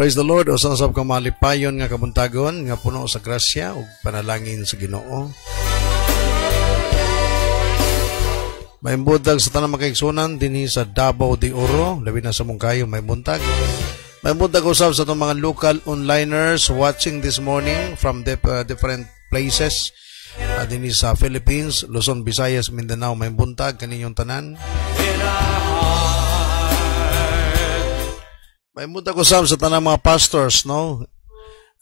Praise the Lord. Usa sab ka malipayon nga kabuntagon nga puno sa grasya ug panalangin sa Ginoo. May buntag sa tanang makaigsunan dinhi sa Davao de Oro, labi na sa Mungkayo may buntag. May buntag usab sa itong mga local onliners watching this morning from different places. Dinhi sa Philippines, Luzon, Visayas, Mindanao may buntag kaninyong tanan. May buntag usab sa tanang mga pastors, no?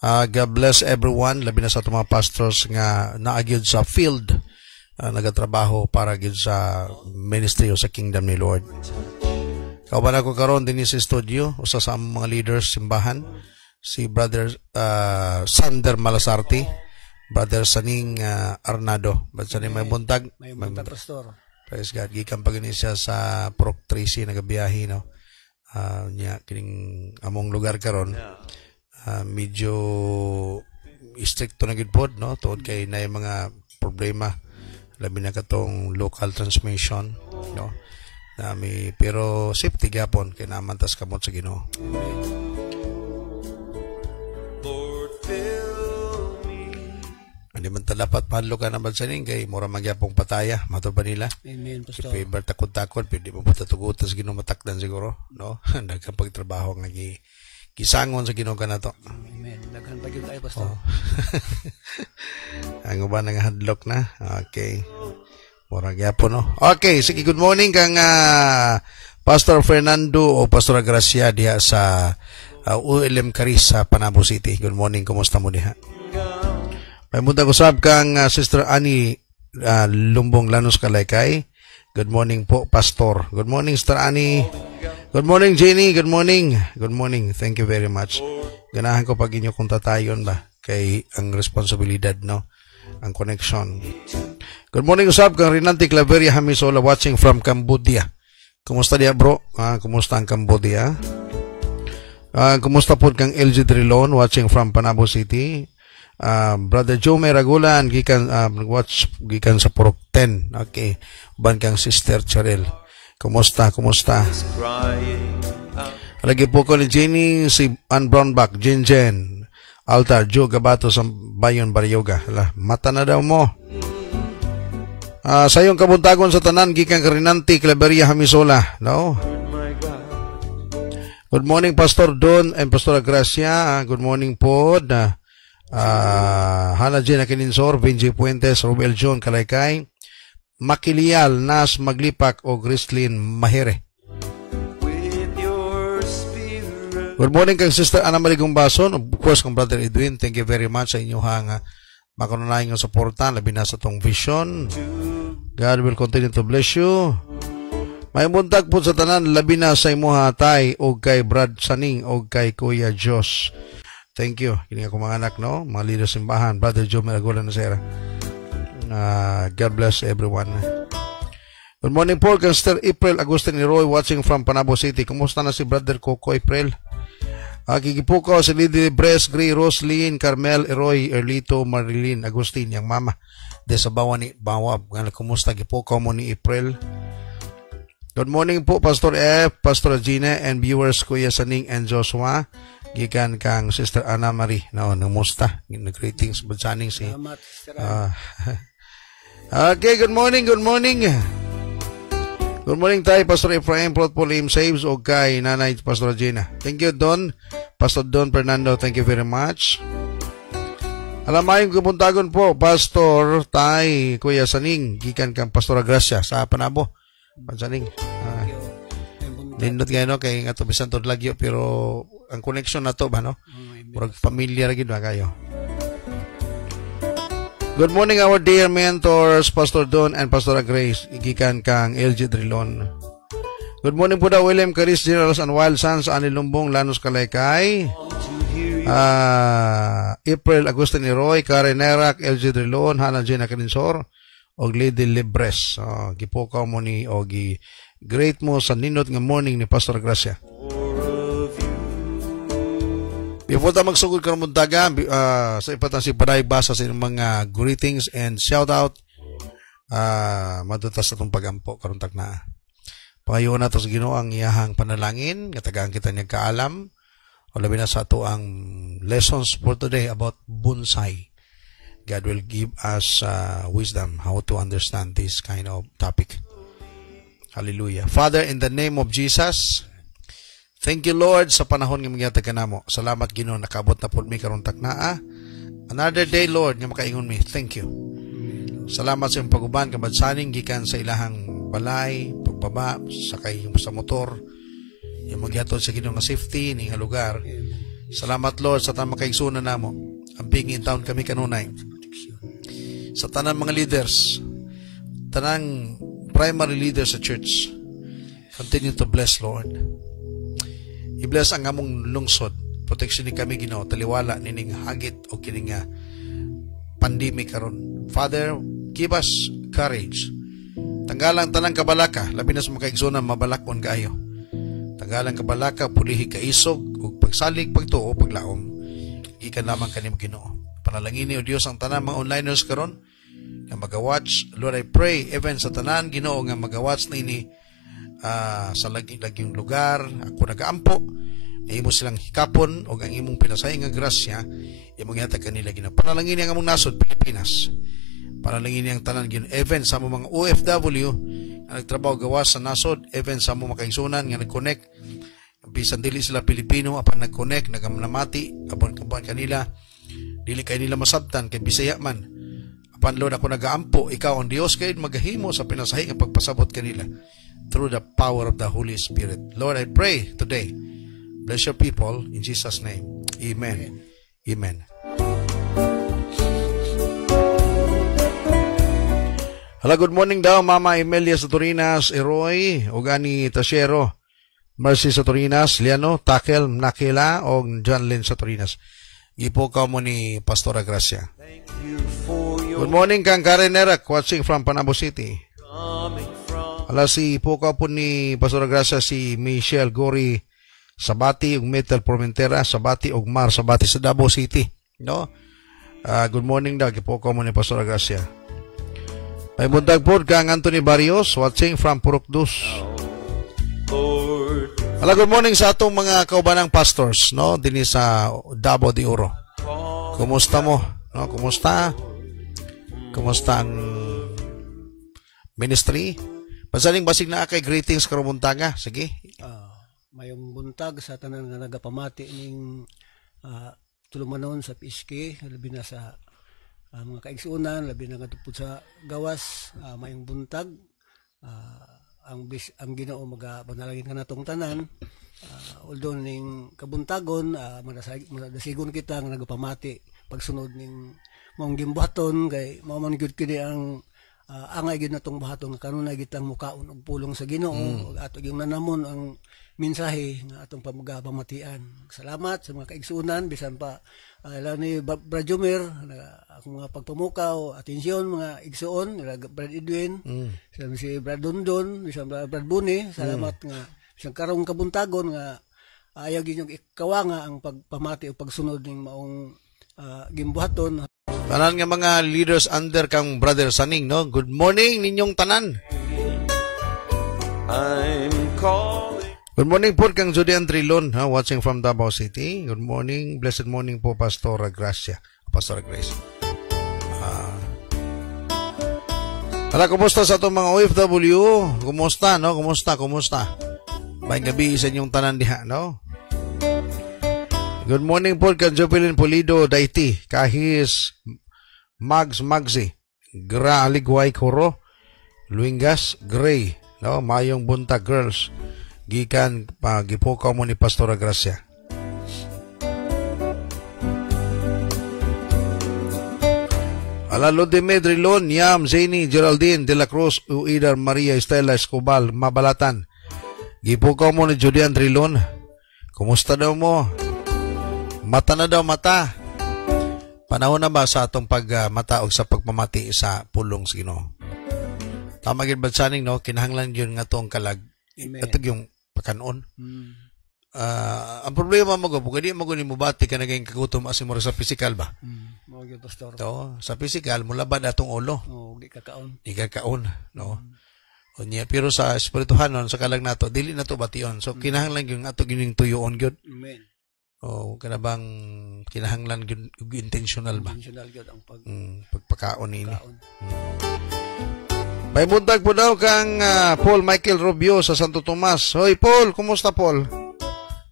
God bless everyone, labi na sa itong mga pastors nga naagyod sa field. Nagatrabaho para gid sa ministry o sa kingdom ni Lord. Kauban ako karon dinhi sa studio usa sa mga leaders simbahan, si Brother Sander Malasarte, Brother Saning Arnado. Basta ni may buntag, pastor. Praise God. Gikan pa gani siya sa Proc Tracy nagabiyahe, no. Nya kining among lugar karon. Medyo stricto na gid pod, no, tuod kay nay mga problema labi na katong local transmission, no, pero safety gapon kay namantas kamot sa Ginoo. Hindi man talapat padlo ka na bansaning kay mura magyapong pataya mato ba nila. Amen, pastor. Favor takot-takot pwede mo patatugutas Ginoo matakdan siguro, no. Daghan pagtrabaho nga gisangon sa Ginoo kanato. Amen. Daghan pa gyud tayo, pastor. Ang uban nga hadlok na. Okay. Mura gyapon, no. Okay, sige, good morning kang Pastor Fernando o Pastor Gracia diha sa ULM Caris sa Panabo City. Good morning, kumusta mo diha? May muntag usab kang Sister Annie Lumbong Lanos Kalaykay. Good morning po, Pastor. Good morning, Sister Annie. Good morning, Jenny. Good morning. Good morning. Thank you very much. Ganahan ko pag inyo kung tatayon ba kay ang responsibilidad, no, ang connection. Good morning usab kang Rinanti Claveria Hamisola watching from Cambodia. Kumusta dia, bro? Kumusta ang Cambodia? Kumusta po kang LG Drilon watching from Panabo City? Brother Joe Meragulan gikan watch gikan sa Purok 10. Okay. Uban kang Sister Charel. Kumusta? Lagi po ko ni Jenny, si Ann Brownback, Jen, Altar, Joe Gabato sa Bayon Baryoga. Mata na daw mo. Sayong kabuntagon sa tanan, gikan Karinanti, Claveria, Hamisola. No? Good morning, Pastor Don and Pastor Gracia. Good morning po. Hana Jena Kininsor, Vinci Puentes, Robel John Kalaykay, Makilial, Nas Maglipak o Grislin Mahere. Good morning kang Sister Ana Marie Gumbason, of course kang Brother Edwin. Thank you very much sa inyong makununayang ng suporta labi na sa tong vision. God will continue to bless you. May buntag po sa tanan labi na sa imuha tay o kay Brad Saning o kay Kuya Jos. Thank you. Kini ako mga anak, no, mga leaders simbahan, Brother Joe Meragola na sera. God bless everyone. Good morning po kang Sister April Agustin ni Roy watching from Panabo City. Kumusta na si Brother Coco April? Kikipukaw si Lady Bres, Gray, Roslyn, Carmel, Eroy, Erlito, Marilyn, Agustin, yung mama. De sa bawa ni Bawab. Kumusta? Kipukaw mo ni April. Good morning po, Pastor F, Pastor Gina, and viewers Kuya Saning and Joshua. Gikan kang Sister Ana Marie. No, namusta? Nag-greetings. Bansaning si... Okay, good morning. Good morning tayo, Pastor Ephraim, Protpol Aim Saves, o kay Nanay Pastor Gina. Thank you, Don. Pastor Don Fernando, thank you very much. Alamayong kupuntagon po, Pastor Tay, Kuya Saning, gikan kang Pastor Gracia sa Panabo. Pansaning. Nindot nga, no, kay nga to bisan to lagyo, pero ang connection na to ba, no? Murag familiar gid ba kayo? Good morning, our dear mentors, Pastor Don and Pastor Grace, igikan kang LG Drilon. Good morning po daw, William Caris, Generals and Wild Sons, Ani Lumbong, Lanos Kalaykay, April Agustin ni Roy, Karen Nerak, LG Drilon, Hana Gina Kaninsor, og Lady Libres. Gipukaw mo ni, og great mo sa ninot nga morning ni Pastor Gracia. Before tayo magsugod ka ng muntaga, sa ipatang si Paday basa sa inyong mga greetings and shout out. Madutas na itong pagampo karuntag na. Pangayon na ito sa Ginoo ang iyahang panalangin, katagaan kita niya kaalam, O labi na sa ato ang lessons for today about bonsai. God will give us wisdom how to understand this kind of topic. Hallelujah. Father, in the name of Jesus, thank you, Lord, sa panahon nga magyatag ka namo. Salamat, Ginoo, nakabot na po mi karon taknaa. Another day, Lord, nga makaingon mi. Thank you. Salamat sa iyong paguban, kabadsaning, gikan sa ilahang balay, pagbaba, sakay sa motor, yung magyatod sa Ginoo nga safety, ni nga lugar. Salamat, Lord, sa tanang makaigsunan namo. Ang pingin taon kami kanunay. Sa tanan mga leaders, tanang primary leaders sa church, continue to bless, Lord. I-bless ang among lungsod. Protection ni kami, Ginoo, taliwala nining hagit o kining pandemic karon. Father, give us courage. Tanggalang tanang kabalaka, labi na sa mga kaigsunan, mabalakon kaayo. Tanggalang kabalaka, pulihi kaisog, ug pagsalig, pagtuo, paglaom. Ikan lamang kanim, Ginoo. Panalangin ni o Diyos ang tanan mga onliners karon nga mag-watch. Lord, I pray even sa tanan, Ginoo, nga mag-watch na ini sa lagyong lugar, ako nagaampo, na imo silang hikapon o ang imong pinasay nga grasya, imong yatag kanila, Ginoo. Panalangin ang among nasod, Pilipinas. Panalangin ang tanan, Ginoo. Even sa mga OFW nga nagtrabaho gawas sa nasod, even sa mga kaigsunan nga nag-connect, bisan dili sila Pilipino, apan nag-connect, nagamnamati, apan kaban kanila, dili kay nila masabtan, kay Bisaya man. Apan, Lord, ako nagaampo, ikaw ang Dios, kay magahimo sa pinasahi nga pagpasabot kanila through the power of the Holy Spirit. Lord, I pray today, bless your people, in Jesus' name. Amen. Amen. Hello, good morning daw, Mama Emilia sa Torinas, Eroy, Ogani Tasiero, Mercy sa Torinas, Liano, Takel, Nakila, o John Lynn sa Torinas. Ipo ka mo ni Pastora Gracia. Good morning, kang Karen Nerak, watching from Panabo City. Si ipo ka po ni Pastora Gracia, si Michelle Gori Sabati, ug Metal Formentera, Sabati, ug Mar Sabati sa Davao City. No? Good morning daw, ipo ka mo ni Pastora Gracia. May bundag po kang Anthony Barrios, watching from Purukdus. Good morning sa atong mga kaubanang pastors, no? Dini sa Davao de Oro. Kumusta mo? No? Kumusta? Kumusta ang ministry? Pasaling basig na kay greetings karong buntaga. Sige. Mayong buntag sa tanan nga nagapamati ning tulumanon sa PSK, labi na sa mga kaigsunan, labi na katupod sa gawas. Mayong buntag, ang Ginoo magapanalangin ka natong tanan, although ning kabuntagon, madasigon kita nga nagapamati pagsunod ning mong gimbuhaton, kay maman gyud kini ang angay gyud natong buhaton nga kanunay gitang mukaon og pulong sa Ginoo, ato gyud nanamon ang mensahe nga atong pamagapamatian. Salamat sa mga kaigsunan, bisan pa ilan ni Brad Jumer, akong mga pagpamukaw, atensyon mga igsuon, Brad Edwin, si Brad Dondon, bisan Brad Buni, salamat nga bisan karong kabuntagon nga ayaw gyud yung ikawa nga ang pagpamati o pagsunod ning maong gimbuhaton. Tanan nga mga leaders under kang Brother Saning, no? Good morning ninyong tanan. I'm calling. Good morning po kang Judean Trilon, watching from Davao City. Good morning, blessed morning po, Pastora Gracia, Pastora Grace. Kumusta sa itong mga OFW? Kumusta, no? Kumusta? May gabi sa inyong tanan diha, no? Good morning po kang Jovelyn Pulido, Daiti, Kahis, Magzi, Gra Aligway Koro, Luingas, Gray, no? Mayong buntag, girls. Gikan gipukaw mo ni Pastora Gracia. Alalo de Medrilon, Yam, Zeni, Geraldine, De La Cruz, Uidar, Maria, Estela, Escobal, Mabalatan. Gipukaw mo ni Julian Trilon. Kumusta daw mo? Mata na daw, mata. Panahon na ba sa atong pagmataog sa pagpamati sa pulong sa Ginoo? Tama gid ba saning, no? Kinahanglan yun nga tong kalag. Ito yung pakanon. Ang problema mo ko, pwede mo ni mubati ka naging kagutom as mo sa physical ba? Mo gyud pastor. To, sa physical mo labad atong ulo. Di kakaon. Di kakaon, no. Unya pero sa espirituhanon sa kalag nato dili nato bation. So kinahanglan gyud ato gining tuyoon gyud. Amen. O kana bang kinahanglan gyud intentional ba? Intentional gyud ang Pagpakaon ini. pagkaon. May buntag po daw kang Paul Michael Rubio sa Santo Tomas. Hoy Paul, kumusta Paul?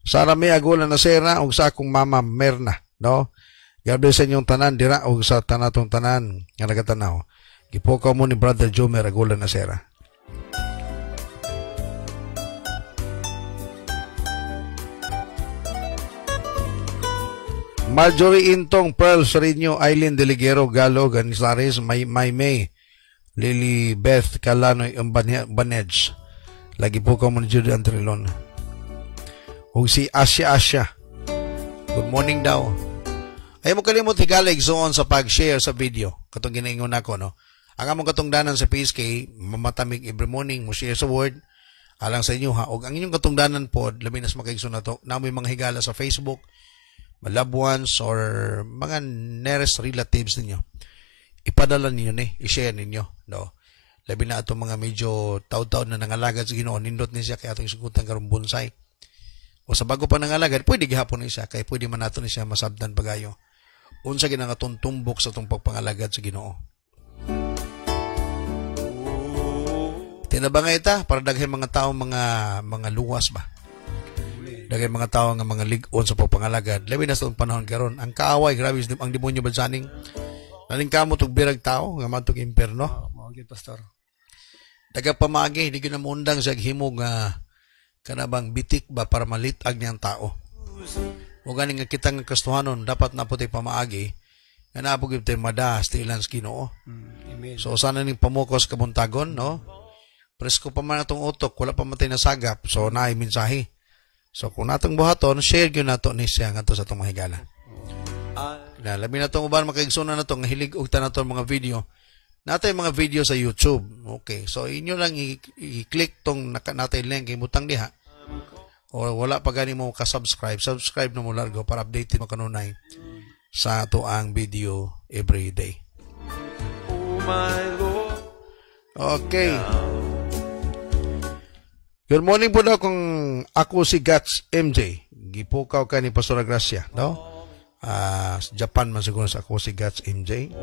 Sara may agulan na sera og sa akong mama Merna, no? Gabi sa inyong tanan dira og sa tanatong tanan nga nagatanaw. Gipukaw mo ni Brother Jomer agulan na sera. Marjorie Intong, Pearl Serino, Aileen Deligero, Galo, Ganislares, May Lily Beth Calanoy, Banedge. Lagi po ka mo ni Judy Antrilon. O si Asya. Good morning daw. Ay mo kalimot higalig zoon sa pag-share sa video. Katong ginaingon ako, no? Ang among katungdanan sa PSK, mamatamig every morning, mo share sa word, alang sa inyo ha. O ang inyong katungdanan po, labi nas makaigso na to, na may mga higala sa Facebook, loved ones, or mga nearest relatives ninyo. Ipadala ninyo i-share ninyo, no? Labi na itong mga medyo taw-taw na nangalagad sa Ginoo, nindot ni siya kaya atong sugutan karong bonsai. O sa bago pa nangalagad, pwede gihapon ni siya, kaya pwede man nato ni siya masabdan pagayo. Unsa ginangatong tumbok sa itong pagpangalagad sa Ginoo. Tinabangay ta para daghay mga tao mga luwas ba. Daghay mga tao nga mga lig-on sa pagpangalagad. Labi na sa panahon karon, ang kaaway grabe ang demonyo bansaning. Naling kamo tug birag tao nga matug impierno. Mao gyud pastor. Daga pamagi di gyud namuundang sa himog nga kanabang bitik ba para malitag niyang tao. O gani nga kita nga kastuhanon dapat na puti pamaagi nga naapog gyud tay madas ti ilang Ginoo. Amen. So sana ning pamukos kabuntagon, no? Presko pa man atong utok, wala pa matay na sagap. So naay mensahe. So kung natong buhaton, share gyud nato ni siya ngadto sa atong mahigala. Na labi na itong uban makaigsunan na ito nga hilig ugta na itong mga video. Natay mga video sa YouTube. Okay. So inyo lang i-click tong natay link imutang diha. O wala pa gani mo ka-subscribe. Subscribe na mo largo para update mo kanunay sa ato ang video every day. Okay. Good morning po daw kung ako si Gats MJ. Gipukaw ka ni Pastor Gracia, no? Japan man siguro sa ako si Gats MJ.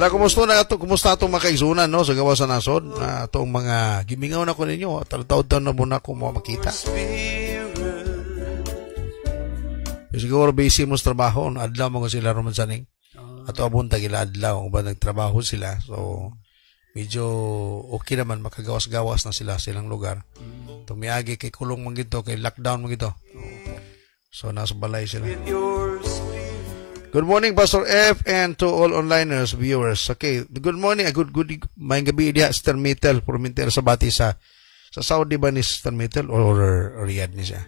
Kumusta na ito? Kumusta itong makaigsunan, no? Sa gawa sa nasod. Itong mga gimingaw na ko ninyo. Taon-taon na muna ko mo makita. Siguro busy mo sa trabaho. Adlaw mo sila romansaning. Ato abun tagila adlaw. Ba nagtrabaho sila. So, medyo okay naman. Makagawas-gawas na sila silang lugar. Tumiyagi kay kulong man gito. Kay lockdown man gito. So, nasa balay sila. Good morning, Pastor F, and to all onliners, viewers. Okay, good morning, good may gabi dia, Sister Mittel, Purminter sa bati sa Saudi ba ni Sister Mittel or Riyadh ni siya?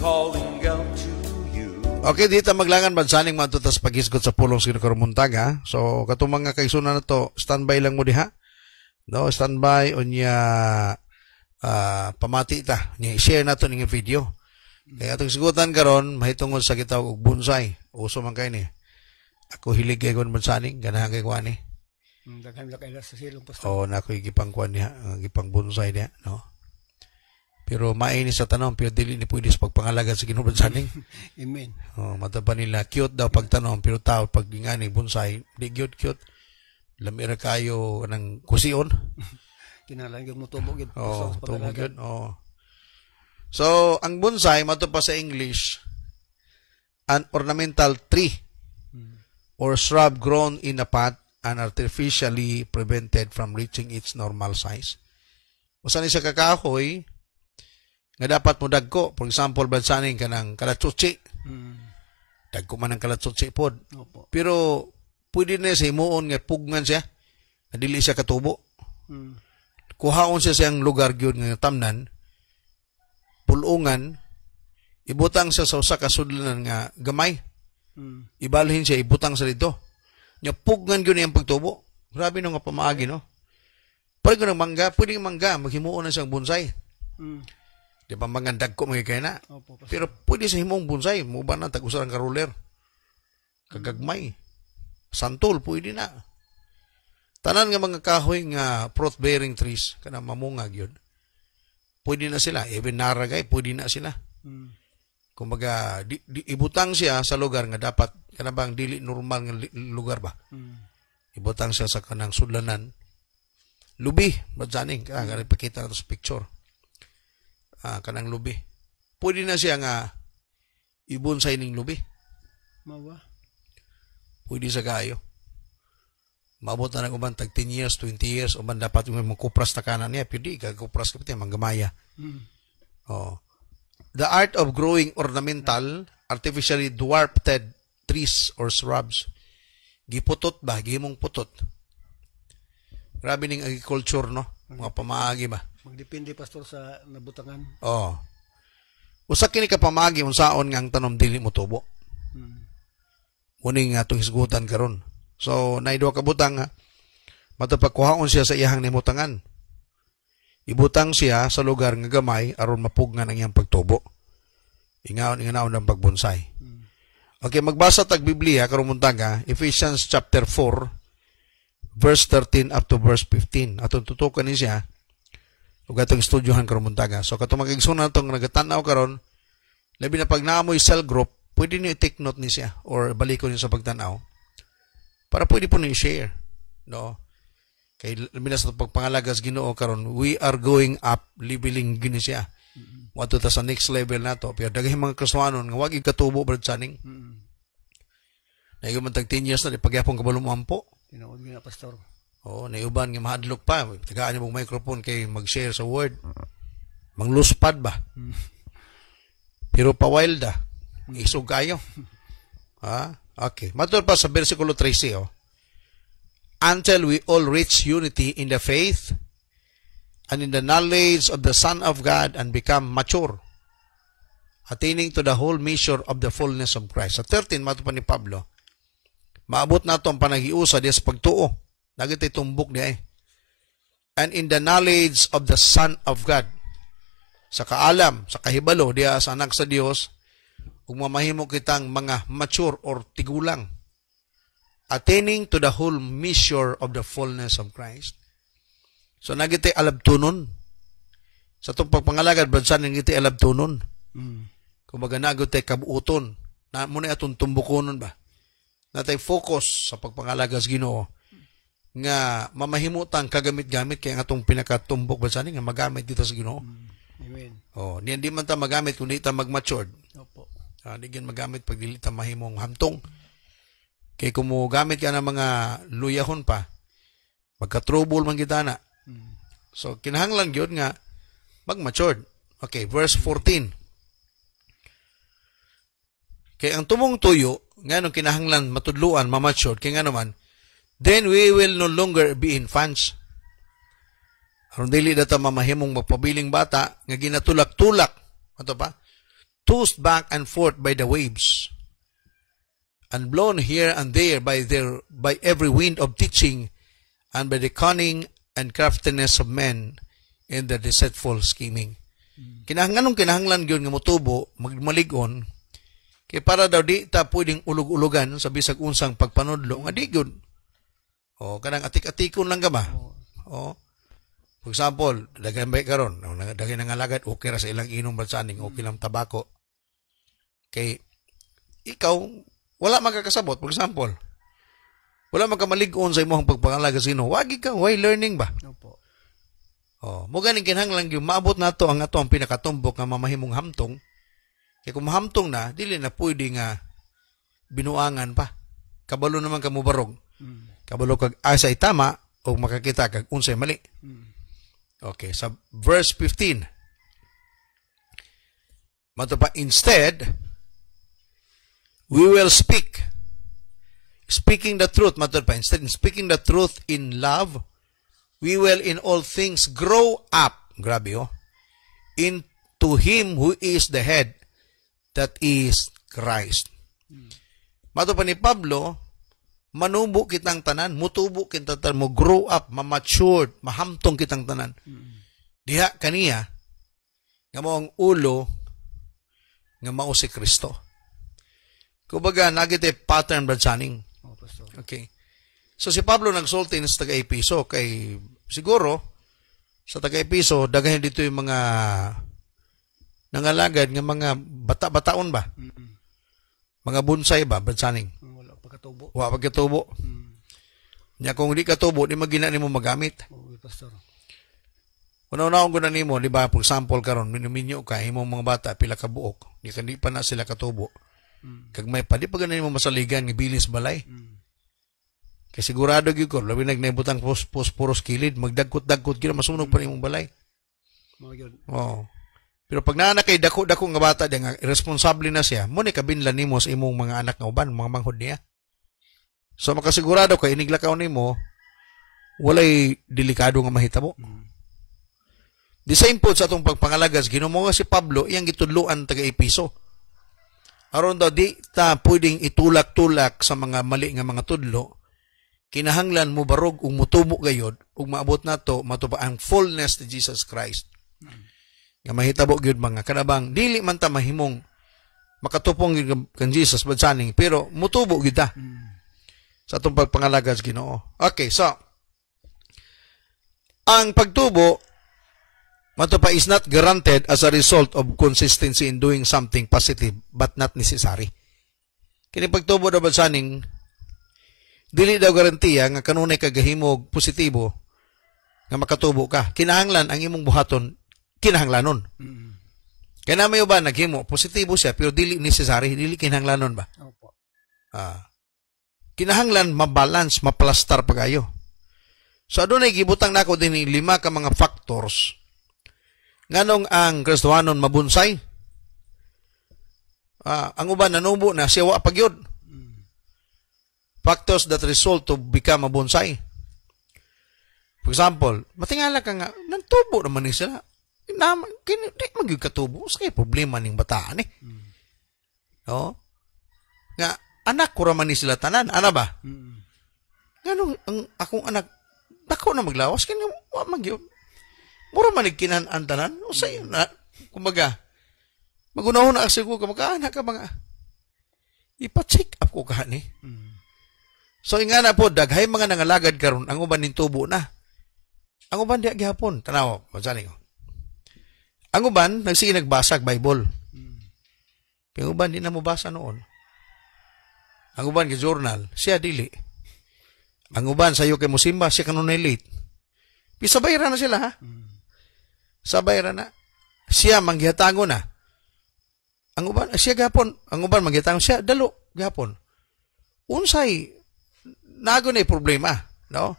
Calling out to you. Okay, dito maglangan bansaning matutas pagisgot sa pulong sa Karumuntaga. So, katong mga kaigsunan na to, standby lang mo diha. No, standby unya pamati ta. Nya share nato ning video. Kaya atong sigutan karon mahitungod sa kitawag og bonsai. Uso man kay ni. Ako hilig kay kon bansaning ganahan kay kuan ni. Daghan kay sa silong pastor. Oh, na ko gipang kuan niya, gipang bonsai niya, no. Pero maini sa tanom pero dili ni pwede sa pagpangalaga sa Ginoo bansaning. Amen. Oh, mata pa nila cute daw pagtanom pero tao pag ingani bonsai, di cute. Lamira kayo ng kusion. Kinahanglan mo tubo gyud sa pagpangalaga. Oh. So, ang bonsai, mato pa sa English, an ornamental tree or shrub grown in a pot and artificially prevented from reaching its normal size. Usa ni sa kakahoy, nga dapat mo dagko. For example, bansaning ka ng kalatsutsi. Dagko man ng kalatsutsi pod. Pero, pwede na sa himuon nga pugngan siya, na dili siya katubo. Kuhaon siya siyang lugar gyud nga tamnan, pulungan, ibutang siya sa usa ka sudlanan nga gamay. Ibalhin siya, ibutang sa dito. Nya pugngan gyud niyang pagtubo. Grabe no nga pamaagi, no? Pwede ko ng mangga, pwedeng mangga, maghimuon na siyang bonsai. Di ba mangandag ko mga kaya na? Pero pwede sa himong bonsai, muba na tag-usar ang karuler. Kagagmay. Santol, pwede na. Tanan nga mga kahoy nga fruit-bearing trees, kanang mamungag yun, pwede na sila. Even naragay, pwede na sila. Kumbaga, ibutang siya sa lugar nga dapat, kanabang dili normal nga lugar ba? Ibutang siya sa kanang sudlanan. Lubi, badyaning, pakita na to sa picture. Kanang lubi. Pwede na siya nga ibonsay ning lubi. Mawa. Pwede sa kayo. Maabot na uban tag 10 years, 20 years, uban dapat yung kupras na kanan niya, pwede ka kupras ka pati, manggamaya. Oh. The art of growing ornamental, artificially dwarfed trees or shrubs. Giputot ba? Gihimong putot. Grabe ning agriculture, no? Mga pamaagi ba? Magdepende, pastor, sa nabutangan. Oh. Usa kini ka pamaagi unsaon nga ang tanom dili mo tubo. Muning atong hisgutan karon. So, naidwa ka butang matapagkuhaon siya sa iyang nimutangan. Ibutang siya sa lugar nga gamay aron mapugnan ang iyang pagtubo. Ingaon ang pagbonsay. Okay, magbasa tag Biblia karon muntaga, Ephesians chapter 4 verse 13 up to verse 15. Atong tutukan ni siya ug atong studyohan karon muntaga. So katong magigsunan atong nagatan-aw karon, labi na pag naamoy cell group, pwede niyo i-take note ni siya or balikon niyo sa pagtan-aw. Para pwede po na i-share. No? Kay minas na pagpangalagas Ginoo karon, we are going up, leveling gini siya. Wato ta sa next level na to. Pero daghay mga Kristiyanon nga wag katubo brad saning. Naigo man tag 10 years na di pagyapon kabalumampo. Tinuod gina, pastor. Oh, naiuban nga mahadlok pa. Tagaan niyo mong microphone kay mag-share sa word. Mangluspad ba? Pero pawilda. Isog kayo. Okay. Matur pa sa versikulo 13, until we all reach unity in the faith and in the knowledge of the Son of God and become mature, attaining to the whole measure of the fullness of Christ. Sa 13, matur pa ni Pablo, maabot na ito ang panagiusa diya sa pagtuo. Nagitay tumbok niya And in the knowledge of the Son of God. Sa kaalam, sa kahibalo diya sa anak sa Dios, kung mamahimo kitang mga mature or tigulang, attaining to the whole measure of the fullness of Christ. So, nagiti alabtunon. Sa itong pagpangalagad, bansan nagiti alabtunon. Kumbaga, nagiti kabuuton. Na muna atong tumbukunon ba? Natay focus sa pagpangalagas Ginoo nga mamahimutang kagamit-gamit kaya nga itong pinakatumbok bansan nga magamit dito sa Ginoo. Amen. Oh, hindi man ta magamit kundi ta mag-matured. Opo. Di gan magamit pag dili ta mahimong hamtong. Kay kung mo gamit ka ng mga luyahon pa, magka-trouble man kita na. So, kinahanglan yun nga mag-matured. Okay, verse 14. Kay ang tumong tuyo, nga nung kinahanglan matudluan, mamatured, kay nga naman, then we will no longer be infants. Aron dili data mamahimong magpabiling bata, nga ginatulak-tulak, ato pa, tossed back and forth by the waves, and blown here and there by every wind of teaching, and by the cunning and craftiness of men in the deceitful scheming. Kinahanglan yun nga motubo, magmaligon, kaya para daw di ta pwedeng ulog-ulogan sa bisag unsang pagpanudlo, nga di yun. O, kanang atik-atikon lang ka ba? O, for example, daghan ba karon, daghan nga lagad, okay ra sa ilang inom balsaning, okay lang tabako. Kay ikaw wala magkakasabot, for example. Wala magkamalig-on sa imong pagpangalaga sino. Wag ikaw, why learning ba? Opo. Oh, mo ganing kinahanglan gyud maabot nato ang ato ang pinakatumbok nga mamahimong hamtong. Kay kung mahamtong na, dili na pwede nga binuangan pa. Kabalo naman kamo barog. Kabalo kag asay tama o makakita kag unsay mali. Okay, sa verse 15. Mato pa, instead, we will speaking the truth, matter pa, instead of speaking the truth in love, we will in all things grow up, grabe into Him who is the head, that is Christ. Mato pa ni Pablo, manubo kitang tanan, mutubo kitang tanan, mo grow up, ma-matured, mahamtong kitang tanan. Diha kaniya, nga mo ang ulo, nga mao si Kristo. Kumbaga, nagite pattern ba saning? Oh, pastor. Okay. So si Pablo nagsulti sa taga-Episo kay siguro sa taga-Episo dagahin dito yung mga nangalagad nga mga bata-bataon ba? Mga bonsai ba, bansaning? Wala pagkatubo. Wa pagkatubo. Nya kung di katubo, di magina nimo magamit. Oo, pastor. Una-una ko na nimo, di ba, for example karon minuminyo ka imong mga bata pila ka buok, di pa na sila katubo. Kag may pa di pa ganin mo masaligan ni bilis balay. Kay sigurado gyud ko labi nagnabutang puros kilid, magdagkot-dagkot gyud masunog pa nimong balay. Mao gyud. Oo. Pero pag naa kay dako-dako nga bata di nga irresponsible na siya, mo ni kabinlan nimo sa imong mga anak nga uban, mga manghod niya. So makasigurado kay iniglakaw nimo walay delikado nga mahitabo. The same po sa atong pagpangalagas, ginumo nga si Pablo, iyang gitudloan taga-Episo. Aron daw di ta pwedeng itulak-tulak sa mga mali nga mga tudlo, kinahanglan mo barog ug mutubo gayod ug maabot nato matupa ang fullness ni Jesus Christ. Nga mahitabo gyud mga kanabang dili man ta mahimong makatupong gyud kan Jesus badsaning pero mutubo gyud ta sa atong pagpangalagas Ginoo. Okay, so ang pagtubo matupa is not granted as a result of consistency in doing something positive but not necessary. Kini pagtubo daw badsaning dili daw garantiya nga kanunay kagahimog positibo nga makatubo ka. Kinahanglan ang imong buhaton kinahanglanon. Kaya na may ba naghimo positibo siya pero dili necessary, dili kinahanglanon ba? Opo. Kinahanglan mabalance, maplastar pagayo. So adunay gibutang nako dinhi 5 ka mga factors nganong ang Kristohanon mabunsay. Ang uban nanubo na siya wa pagyud. Factors that result to become a bonsai. For example, matingala ka nga, nagtubo naman ni sila. Di magyug katubo. Sa kaya problema ning bataan eh. No? Nga, anak ko raman ni sila tanan. Ana ba? Ganong, ang akong anak, dako na maglawas. Kanya, wa magyug. Mura man nagkinan tanan. O sa'yo na, kumbaga, magunahon na kasi ko, kamag-anak ka mga, ipa-check up ko ka ni. So nga na po daghay mga nangalagad karon ang uban ning tubo na. Ang uban diha gihapon tanaw masani ko. Ang uban nagsige nagbasag Bible. Ang uban di na mo basa noon. Ang uban gi journal, siya dili. Ang uban sayo kay musimba siya kanunay late. Pisabay ra na sila ha. Sabay ra na. Siya manggihatango na. Ang uban siya gihapon, ang uban manggihatango siya dalo gihapon. Unsay nago na problema, no?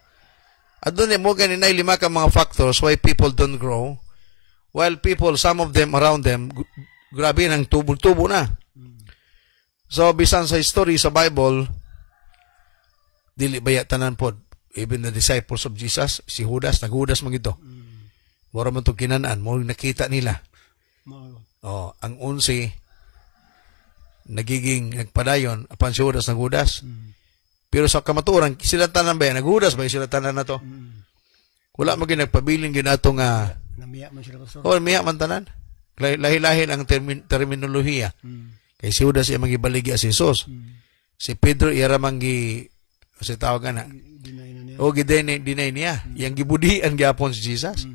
At doon mo ganin na 5 ka mga factors why people don't grow, while people, some of them around them, grabe nang tubo-tubo na. So, bisan sa history sa Bible, dili baya tanan pod. Even the disciples of Jesus, si Judas, naghudas man ito. Mura man ito kinanaan, mo nakita nila. Ang 11, nagpadayon, apan si Judas naghudas. Pero sa kamatuoran, sila tanan ba yan? Naghudas ba sila tanan na to? Wala mo ginagpabiling ginato nga. Namiya man sila pastor. Miya man tanan. Lahi-lahi ang terminolohiya. Kay si Judas iya magibaligi si Jesus. Si Pedro iya ramanggi si tawag na. O dinay niya. Yang gibudian gyapon si Jesus.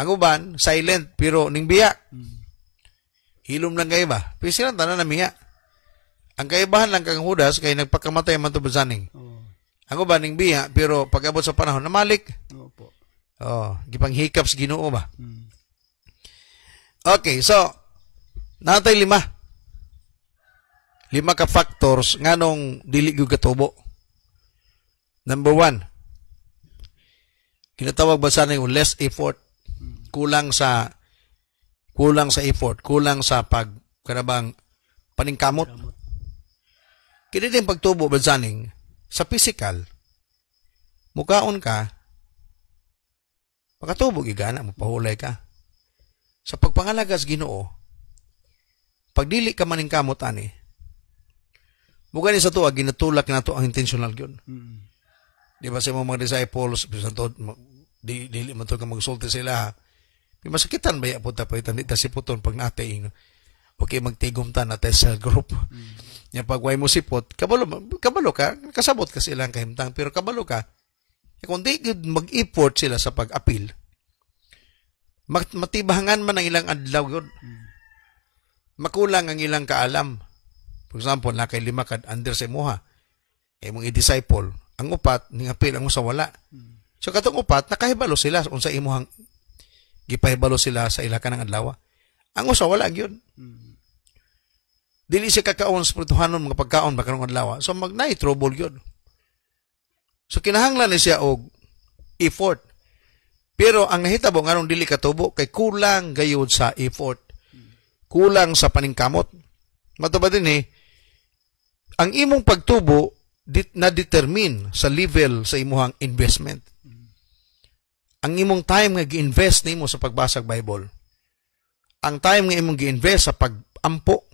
Ang uban, silent pero ning biya. Hilom lang kayo ba? Pero sila tanan na miya. Ang kaibahan lang kang Judas kay nagpakamatay man to basaning. Ang uban ning biya pero pag-abot sa panahon namalik. Opo. Gipanghikap sa Ginoo ba. Okay, so natay 5 ka factors nganong dili gyud katubo. Number 1. Kinatawag basaning less effort. Kulang sa effort, kulang sa kanabang paningkamot. Kini din pagtubo bansaning sa physical, mukaon ka, makatubo gigana, mapahulay ka. Sa pagpangalagas Ginoo, pag dili ka maningkamot ani, mugani sa tuwa, ginatulak na to ang intentional yun. Di ba sa mga disciples, dili man to ka magsulti sila, masakitan ba ya po tapayitan, di ta siputon pag nating. okay magtigom ta na tayo cell group. Nya pag way mo sipot, kabalo ka, kasabot ka silang kahimtang, pero kabalo ka. Kung di mag-effort sila sa pag-appeal, matibahangan man ang ilang adlaw yun. Makulang ang ilang kaalam. For example, na kay 5 kad under sa imuha, mong i-disciple, ang upat, ning appeal ang usa wala. So katong upat, nakahibalo sila unsa imuhang gipahibalo sila sa ila kanang adlaw. Ang usa wala gyud. Dili siya kakaon sa spirituhanon mga pagkaon ba kanang adlaw. So magnay trouble gyud. So kinahanglan ni siya og effort. Pero ang nahitabo nganong dili katubo kay kulang gayud sa effort. Kulang sa paningkamot. Matubad din ang imong pagtubo na-determine sa level sa imuhang investment. Ang imong time nga gi-invest nimo sa pagbasag Bible. Ang time nga imong gi-invest sa pag-ampo.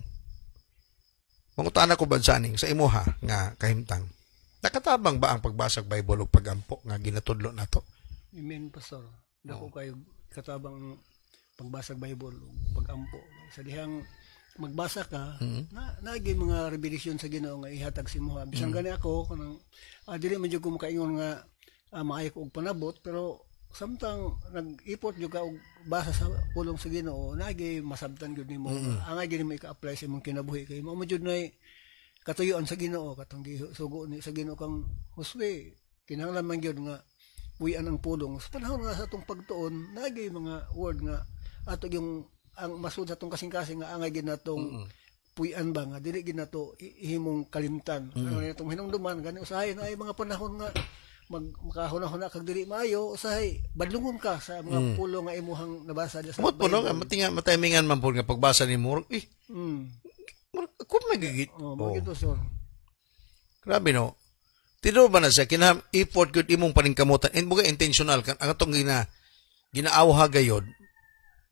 Mangutan ako ba sa imuha nga kahimtang. Nakatabang ba ang pagbasag Bible o pag-ampo nga ginatudlo nato? Amen, Pastor. Dako kayo katabang pagbasag Bible o pag-ampo. Sa dihang magbasa ka, naging mga revelation sa Ginoo nga ihatag si mo. Bisan gani ako kanang dili man jud ko makaingon nga maayo ko og panabot, pero samtang nag-effort jud ka og basa sa pulong sa Ginoo, nagi masabtan jud nimo. Angay gid mo ika-apply sa imong kinabuhi kay mao jud nay katuyoan sa Ginoo katong gisugo ni sa Ginoo kang Josue. Kinahanglan man gyud nga puy-an ang pulong. Sa panahon nga sa atong pagtuon, nagi mga word nga ato yung ang masud sa atong kasing-kasing nga angay gid natong puy-an ba nga dili gid nato ihimong kalimtan. Ano nitong hinumduman gani usahay na ay mga panahon nga makahuna-huna kag dili maayo usahay badlungon ka sa mga pulong nga imuhang nabasa sa Amot po no, matimingan man po nga pagbasa ni Murag. Kung magigit. Magito sir. Grabe no. Tino ba na siya effort gud imong paningkamutan and mga intentional kan ang atong ginaawha gayod.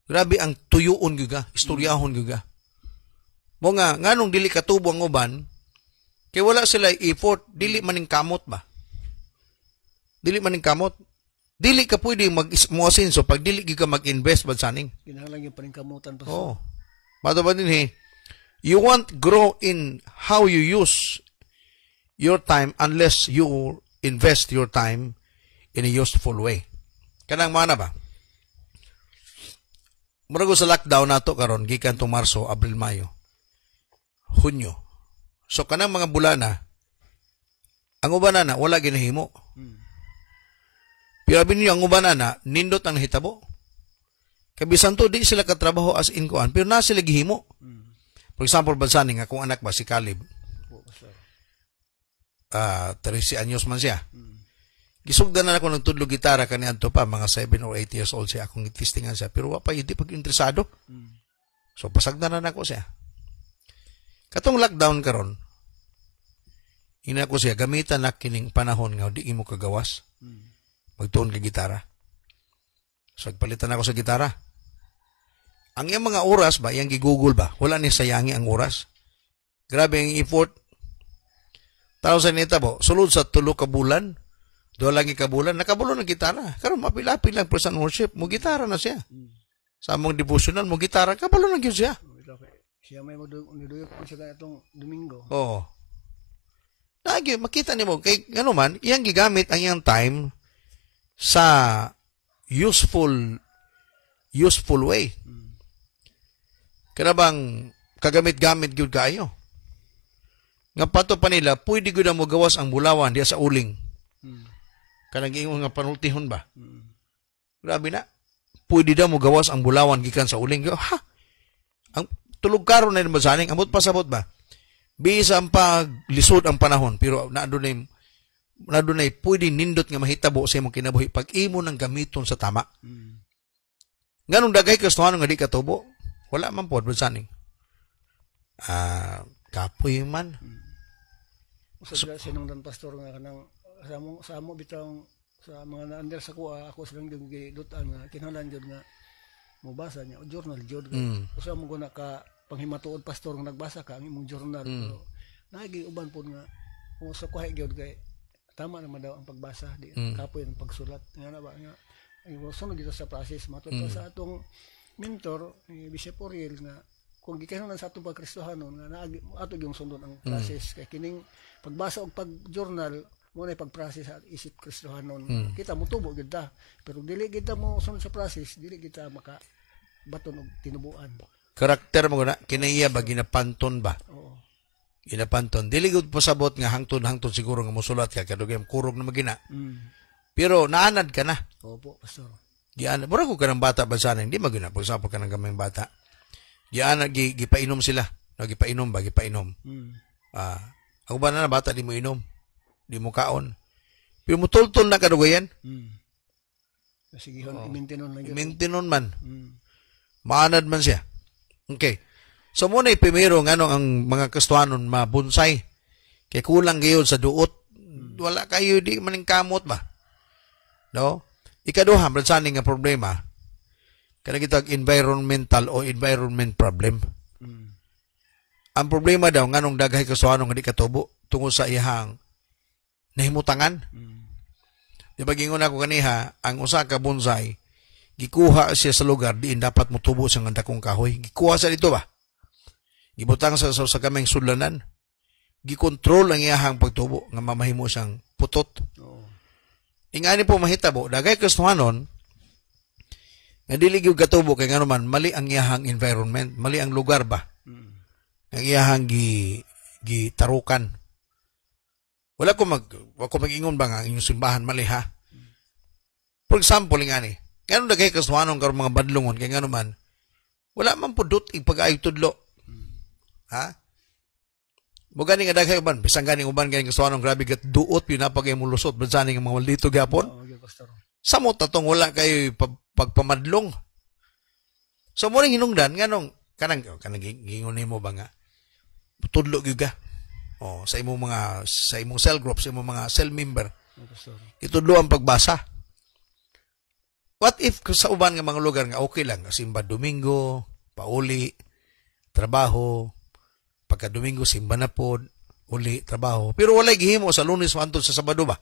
Grabe ang tuyoon gyud ka, istoryahon gyud ka. Mo nga nganong dili katubo ang uban kay wala sila effort, dili maning kamot ba. Dili maning kamot. Dili ka pwede mag-asenso pag dili gyud ka mag-invest bad saning. Kinahanglan yung paningkamutan pa. Oh. Bato ba din you won't grow in how you use your time unless you invest your time in a useful way. Kanang mana ba? Murago sa lockdown nato karon gikan to Marso, Abril, Mayo, Hunyo. So kanang mga bulana ang ubanana wala ginahimo. Pero abin niyo ang ubanana nindot ang hitabo. Kabisan to di sila katrabaho as in kuan pero na sila gihimo. For example, bansani nga kung anak ba si Caleb. 13 anyos man siya. Gisugdan na ako ng tudlo gitara kaniadto pa mga 7 or 8 years old siya akong itistingan siya pero wa pa hindi pag interesado. So pasagdan na ako siya. Katong lockdown karon. Ina ko siya gamitan na kining panahon nga di imo kagawas. Magtuon ka gitara. So palitan ako sa gitara. Ang iyang mga oras ba, iyang gigugol ba? Wala ni sayangi ang oras. Grabe ang effort. Tao sa nita po, sulod sa 3 ka bulan, 2 lagi ka bulan, nakabulo ng gitara. Karon mapilapil lang praise and worship, mo gitara na siya. Sa among devotional, mo gitara, kabalo na gyud siya. Siya may magduyok po siya itong Domingo. Oo. Lagi, makita niyo mo, kay ano man, iyang gigamit ang iyang time sa useful way. Kaya bang kagamit-gamit gyud kayo. Nga pato pa nila, pwede gyud mo gawas ang bulawan diya sa uling. Kanang ingon nga panultihon ba? Grabe na. Pwede daw mo gawas ang bulawan gikan sa uling. Ha? Ang tulog karon na masaning, amot pasabot ba? Bisa ang paglisod ang panahon, pero na dunay pwede nindot nga mahitabo sa imong kinabuhi pag imo nang gamiton sa tama. Nganong dagay kastuhan nga di katubo? Wala man po, basaning. Kapoy man. Sinungdan pastor nga kanang sa amo bitang sa mga na-under sa kuha, ako silang yung gidutan nga, kinahanglan jud nga mubasa niya, journal jud. Usa mo guna ka panghimatuod pastor nga nagbasa ka ang imong journal. Pero nagi uban po nga kung sa kuha gyud kay tama naman daw ang pagbasa, di kapoy ang pagsulat. Nga na ba nga sunod dito sa process matuto sa atong mentor ni Bishop Oriel nga kung gikanon sa atong pagkristohanon nga naagi ato yung sundon ang process kay kining pagbasa og pag-journal mo na pag-process sa isip kristohanon kita mutubo gid ta pero dili kita mo sunod sa process dili kita maka baton og tinubuan. Karakter mo na kinaiya ba ginapanton ba? Oo. Ginapanton. Dili gud pasabot nga hangtod siguro nga mosulat ka kadugay kurog na magina. Pero naanad ka na. Opo, pastor. Diyan, mura ko ka ng bata ba sana, hindi magina pagsapot ka ng gamayng bata. Diyan gipainom sila. No, gipainom ba? Gipainom. Ako ba na bata di mo inom? Di mo kaon. Pero mutultol na kadugayan. Sige, i-maintinon lang. I-maintinon man. Maanad man siya. Okay. So muna primero nga ang mga Kristohanon mabunsay. Kaya kulang kayo sa duot. Wala kayo di maning kamot ba? No? Ikaduha, saan nga problema? Kana kita environmental o environment problem. Ang problema daw nganong daghay Kristohanon nga di katubo tungod sa ihang nahimutangan. Di ba gingon ako kaniha, ang usa ka bonsai gikuha siya sa lugar diin dapat motubo sa dakong kahoy. Gikuha sa dito ba? Gibutang sa kameng sudlanan. Gikontrol ang iyahang pagtubo nga mamahimo siyang putot. Ingani po mahitabo, dagay Kristohanon nga dili gyud katubo kay ngano man mali ang iyahang environment, mali ang lugar ba. Ang iyahang gitarukan. Wala ko mag-ingon ba nga ang inyong simbahan mali ha? For example, ingani, ngano dagay Kristohanon karon mga badlongon kay ngano man wala man pudot ig pag-ayo tudlo. Ha? Bugani nga daghay uban, bisang ganing uban ganing Kristohanon grabe gat duot yun napagay mo lusot bansa nga mga maldito gyapon. Samot tatong wala kayo pagpamadlong. So mo ring hinungdan nganong kanang gingon nimo ba nga tudlo gyud ka. Oh, sa imong cell group, sa imong mga cell member. Itudlo ang pagbasa. What if sa uban nga mga lugar nga okay lang, simba Domingo, pauli, trabaho, pagka Domingo simba na pod, uli trabaho. Pero walay gihimo sa Lunes hangtod sa Sabado ba?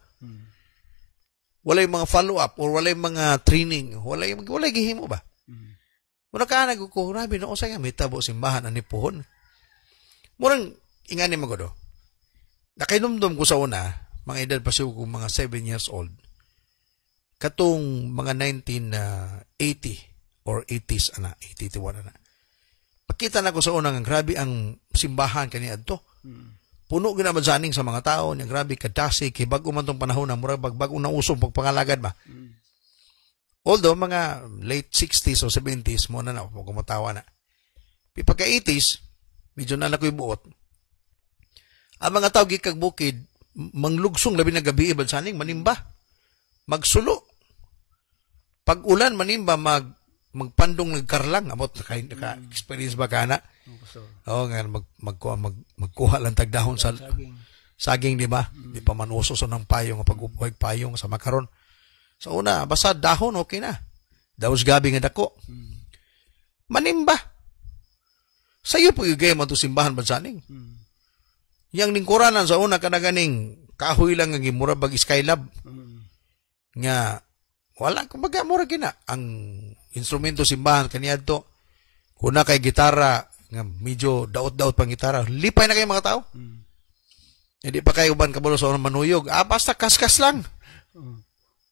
Walay mga follow-up or walay mga training, walay gihimo ba? Muna ka ko, grabe no usay nga mitabo simbahan ani pohon. Murang ingani magodo. Nakainumdum ko sa una, mga edad pa siya ko mga 7 years old. Katong mga 1980 or 80s ana, 81 ana. Pakita na ko sa una nga grabe ang simbahan kaniya adto. Puno gina madsaning sa mga tao, nya grabe kadasi kay bag-o man tong panahon na murag bag-o na usong pagpangalagad ba. Although mga late 60s o 70s mo na kumatawa na. Pagka 80s, medyo na ko'y buot. Ang mga tao gikag bukid, manglugsong labi na gabi bansaning manimba. Magsulo. Pag ulan manimba magpandong nagkarlang amot naka-experience ba kana? Oo nga magkuha lang tagdahon sa saging di ba? Di pa man uso sa nang payong pag-upuhay payong sa makaron. Sa una basta dahon okay na. Daos gabi nga dako. Manimba. Sayo po yung gaya to simbahan bansaning. Yang lingkuranan sa una kanaganing kahoy lang nga gimurabag skylab. Nga wala kumbaga mura gina ang instrumento simbahan kaniadto. Una kay gitara nga medyo daot-daot pang gitara. Lipay na kay mga tao. Hindi pa kayo uban kabulo sa unang manuyog. Basta kaskas lang.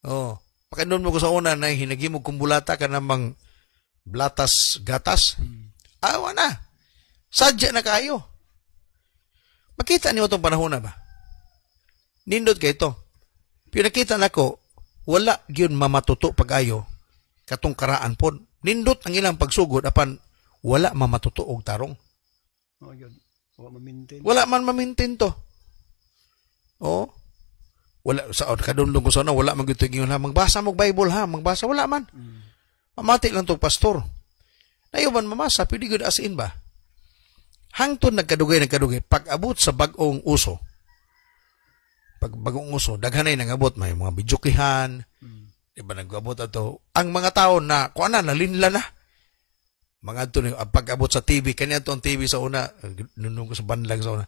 Oh, pakandon mo ko sa una na hinagimog kumbulata ka namang blatas gatas. Wala. Sadya na kayo. Makita niyo itong panahon na ba? Nindot kayo ito. Pero nakita na ko, wala yun mamatuto pag-ayo katong karaan po. Nindot ang ilang pagsugod apan wala mamatuto og tarong. Wala man mamintin to. Oh. Wala sa kadundong ko sa wala man gyud ingon ha magbasa mo Bible ha, magbasa wala man. Mamati lang tong pastor. Nayuban mamasa pwede gud as in ba? Hangtod nagkadugay pag-abot sa bag-ong uso. Pag bagong uso, daghanay nangabot may mga bijukihan. Diba nag-abot ato? Ang mga tao na kuana nalinla na. Mga ato pag-abot sa TV, kanya ato ang TV sa una, nunong ko sa banlag sa una.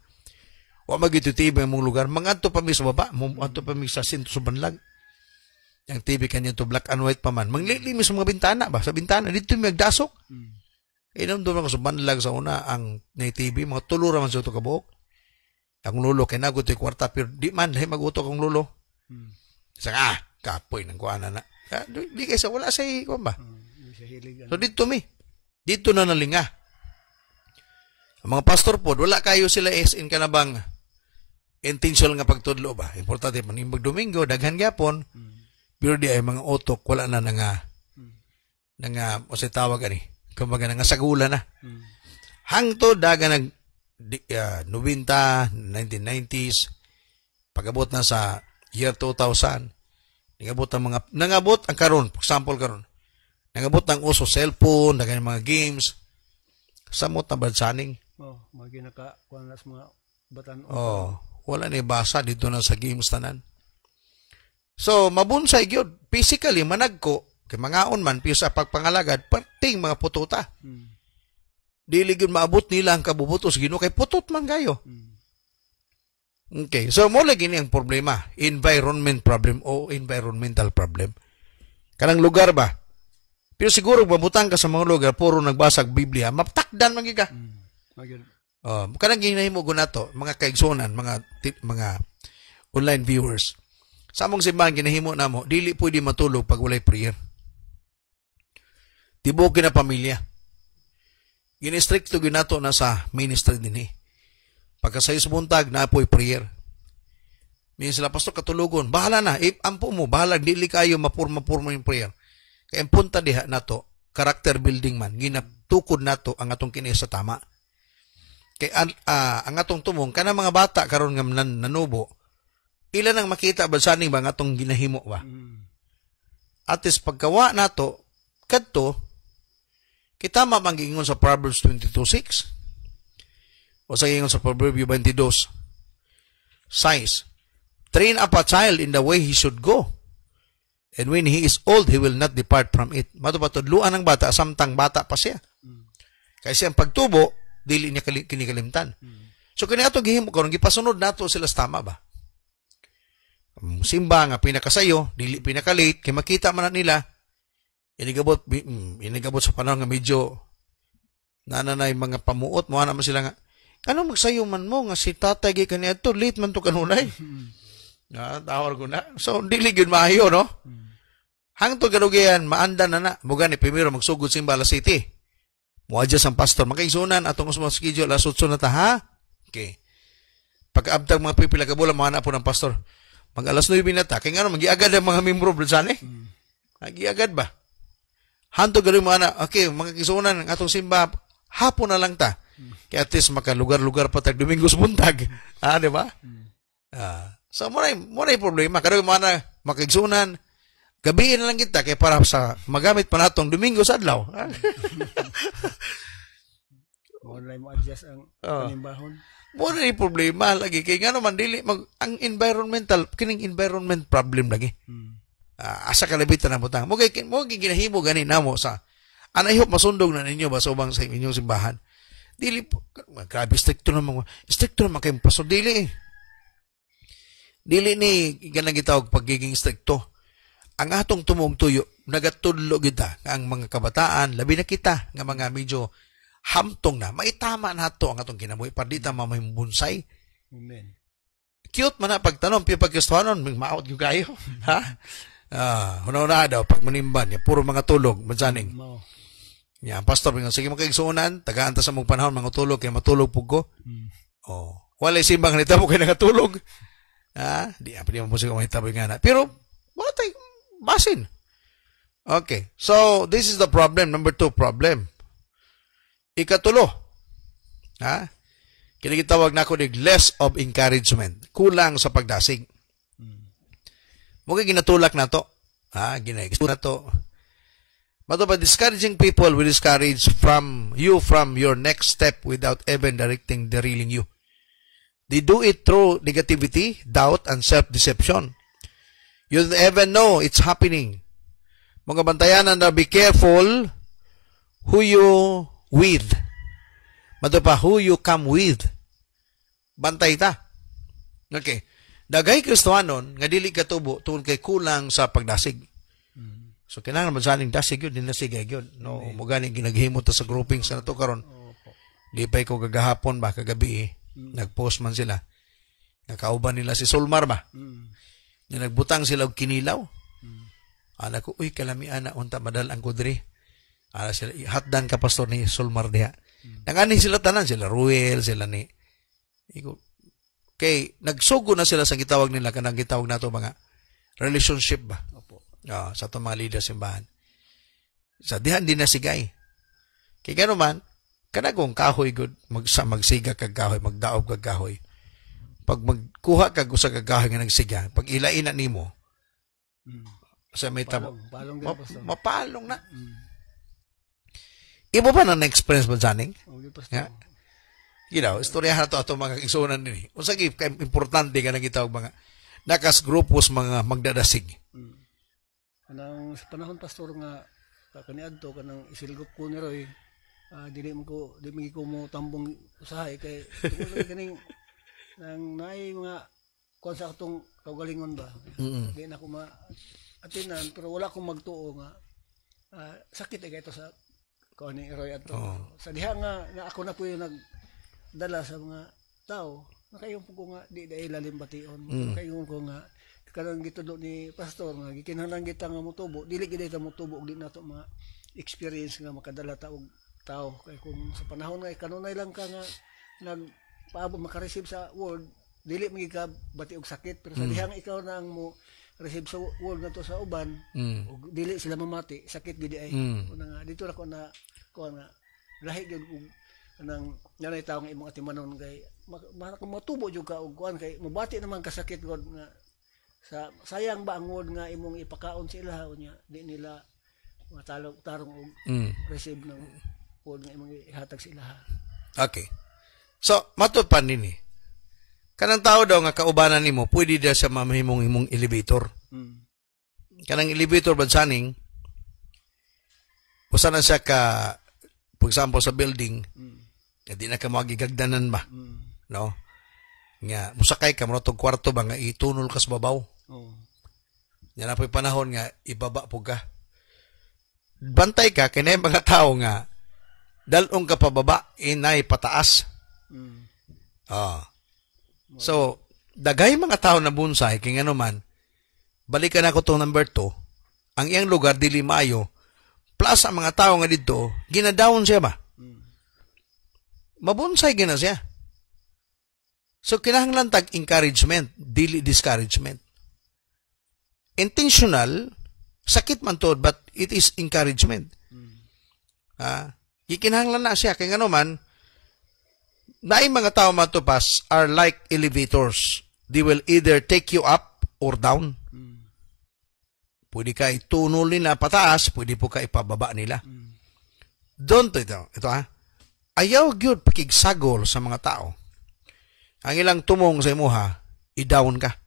Wa magito TV ang mong lugar, mga ato pa mi sa baba, mga ato pa mi sa sinto sa banlag. Yang TV kanya to black and white pa man. Manglili mi sa mga bintana ba? Sa bintana dito mi nagdasok. Inamdum ako sa banlag sa una ang na TV, mga tulo raman sa ito kabuok. Ang lulo, kaya nagot yung kwarta, pero di man, magutok ang lulo. Sa kapoy ng kuana na. Di kaysa, wala sa ikuan ba? So dito dito na nalinga. Ang mga pastor po, wala kayo sila in ka na bang intentional nga pagtudlo ba? Importante, manimbag Domingo, daghan gyapon, pero di ay mga otok, wala na o sa tawag ani, kumbaga nga sagula na. Hangto daga nag 90, 1990s, pag-abot na sa year 2000, nangabot ang karon, for example karon, nangabot ng uso cellphone, dagan mga games, samot na bansaning. Mga ginakakuan na sa mga batan. Wala ni basa dito na sa games tanan. So, mabunsay gyud. Physically, managko, kay mangaon man, piyo sa pagpangalagad, pating mga pututa. Dili gyud maabot nila ang kabubutos Ginoo kay putot man gayo. Okay, so mo lagi ni ang problema, environment problem o environmental problem. Kanang lugar ba? Pero siguro mabutang ka sa mga lugar puro nagbasag Biblia, matakdan man ka. Kanang ginahimo gunato, mga kaigsunan, mga online viewers. Sa among simbahan ginahimo namo, dili pwede matulog pag walay prayer. Tibuok na pamilya. Ginistrikto ginato na sa ministry din Pagkasayos buntag na apoy prayer. Minsan sila, pastor, katulugon. Bahala na. Ampo mo, bahala. Dili kayo mapurma yung prayer. Kaya ang punta diha na to, character building man. Ginatukod na to ang atong kini sa tama. Kaya ang atong tumong, kana mga bata karon nga nanubo, ilan ang makita ba saning ba ang atong ginahimo ba? At is pagkawa na to, kadto, kita mamangingon sa Proverbs 22:6 o sa ingon sa Proverbs 22:6. Train up a child in the way he should go, and when he is old, he will not depart from it. Matupatudluan ng bata, samtang bata pa siya. Kasi ang pagtubo, dili niya kinikalimtan. So, kanya ito gihimo ko, gipasunod nato sila sa tama ba? Simba nga pinakasayo, dili pinakalit, kaya makita man na nila, inigabot sa panahon nga medyo nananay mga pamuot mo naman sila nga ano magsayo man mo nga si tatay gay kaniya to late man to kanunay. Tawar ko na. So dili gyud maayo no. Hangtod kadugian maanda na muga ni primero magsugod simba alas City. Muadya sang pastor makaigsunan atong usmo schedule alas 8 na ta ha. Okay. Pag-abtag mga pipila ka bulan mga po ng pastor. Mag alas 9 na ta kay ngano magiagad ang mga membro brother Magiagad ba? Hanto gano'y mga na, okay, mga kisunan ng atong simba, hapon na lang ta. Kaya at least makalugar-lugar pa tag Domingos buntag. Di ba? So, muna yung problema. Kada mga na makikisunan, gabiin na lang kita kaya para sa magamit pa natong Domingos adlaw. Online mo adjust ang panimbahon. Muna yung problema lagi. Kaya nga naman, ang kining environment problem lagi. Asa kalabitan na butang. Mo ginahimo ganin namo sa anay hop masundog na ninyo ba sa ubang sa inyong simbahan. Dili grabe stricto naman kay pastor dili ni ganang gitawag pagiging stricto. Ang atong tumong tuyo nagatudlo kita ang mga kabataan labi na kita nga mga medyo hamtong na maitama nato ang atong kinabuhi pardita mamahimbonsay. Amen. Cute man na pagtanom piyo pagkristohanon maawat gyud kayo. Ha? Una daw, pag manimban, puro mga tulog, madsaning. Yan, pastor, sige makaigsuunan, tagaan ta sa mong panahon, mga tulog, kaya matulog po ko. Wala simbang nita mo kayo nakatulog. Di mo siya kumahitaboy nga na. Pero, wala tayo, basin. Okay, so, this is the problem, number 2 problem. Ikatulo, kinagitawag na ako less of encouragement, kulang sa pagdasig. Mugay ginatulak na to. Ginagis na to. But discouraging people will discourage from your next step without even directing derailing you. They do it through negativity, doubt, and self-deception. You don't even know it's happening. Mga bantayan na be careful who you with. Who you come with. Bantay ta. Okay. Dagay Kristohanon nga dili katubo tungod kay kulang sa pagdasig. So kinahanglan man saning dasig yun, dinasig yun. No, mo gani ginaghimot ta sa grouping sa nato karon. Opo. Di pa ko kagahapon ba kagabi nagpost man sila. Nakauban nila si Solmar ba? Na nagbutang sila og kinilaw. Ana ko, uy kalami ana unta madal ang kudri. Ana sila hatdan ka pastor ni Solmar diha. Nangani sila tanan, sila Ruel, sila ni iko. Kay nagsugo na sila sa gitawag nila kanang gitawag nato mga relationship ba. Opo. Sa itong mga leader simbahan. Sa dihan din na sigay. Kaya gano'n man, kanagong kahoy good, magsiga kag kahoy, magdaob kag kahoy. Pag magkuha kag usa kag kahoy nga nagsiga, pag ilaina nimo, sa may tabo, Palong din, Pastor. mapalong na. Iba ba na na-experience mo dyaning? Okay, Pastor. Istoryahan na to ato mga kisunan nini. Unsa gi importante ka nang gitawag mga nakas grupos mga magdadasig. Kanang sa panahon pastor nga kaniadto kanang isilgop ko ni Roy, dili ko mo tambong usahay kay tungod lang kaning nang naay mga kuan sa atong kaugalingon ba. Di na ko atinan pero wala akong magtuo nga sakit kay ito sa kuan ni Roy ato. Sa diha nga ako na po yung nagdala sa mga tao. Nakayon po ko nga di dahil lalim bation. Nakayon ko nga kanang gitudo ni pastor nga gikinahanglan kita nga motubo dili gid ta motubo di nato mga experience nga makadala ta og tao kay kung sa panahon nga kanunay lang ka nga nagpaabot maka-receive sa word dili magi ka bati og sakit pero sa dihang ikaw na ang mo receive sa word nga to sa uban og dili sila mamati sakit gid ay nga dito ra ko na nga lahi gyud og kanang nanay tawo nga imong atimanon kay matubo jud ka og kuan kay mabati naman kasakit god nga sayang ba ang word nga imong ipakaon sa ilaha unya di nila matalog-tarong og receive ng word nga imong ihatag sa ilaha. Okay. So, matupan nini. Kanang tao daw nga kaubanan nimo, pwede daw siya mamahimong imong elevator. Kanang elevator bansaning usa na siya ka for example sa building, di na ka magigagdanan ba? No? Nga musakay ka mo tong kwarto ba nga itunol ka sa babaw. Yan na po'y panahon nga ibaba po ka. Bantay ka kaya mga tao nga dalong ka pababa inay pataas. So dagay mga tao na bunsay kaya nga naman balikan ako tong number 2 ang iyang lugar dili maayo plus ang mga tao nga dito ginadawon siya ba? Mabunsay gina siya. So, kinahanglan tag encouragement, dili discouragement. Intentional, sakit man to, but it is encouragement. Ikinahanglan na siya. Kaya nga naman, naay mga tao matupas are like elevators. They will either take you up or down. Pwede ka itunol nila pataas, pwede po ka ipababa nila. Don't ito ayaw gyud pakigsagol sa mga tao. Ang ilang tumong sa imuha, i-down ka.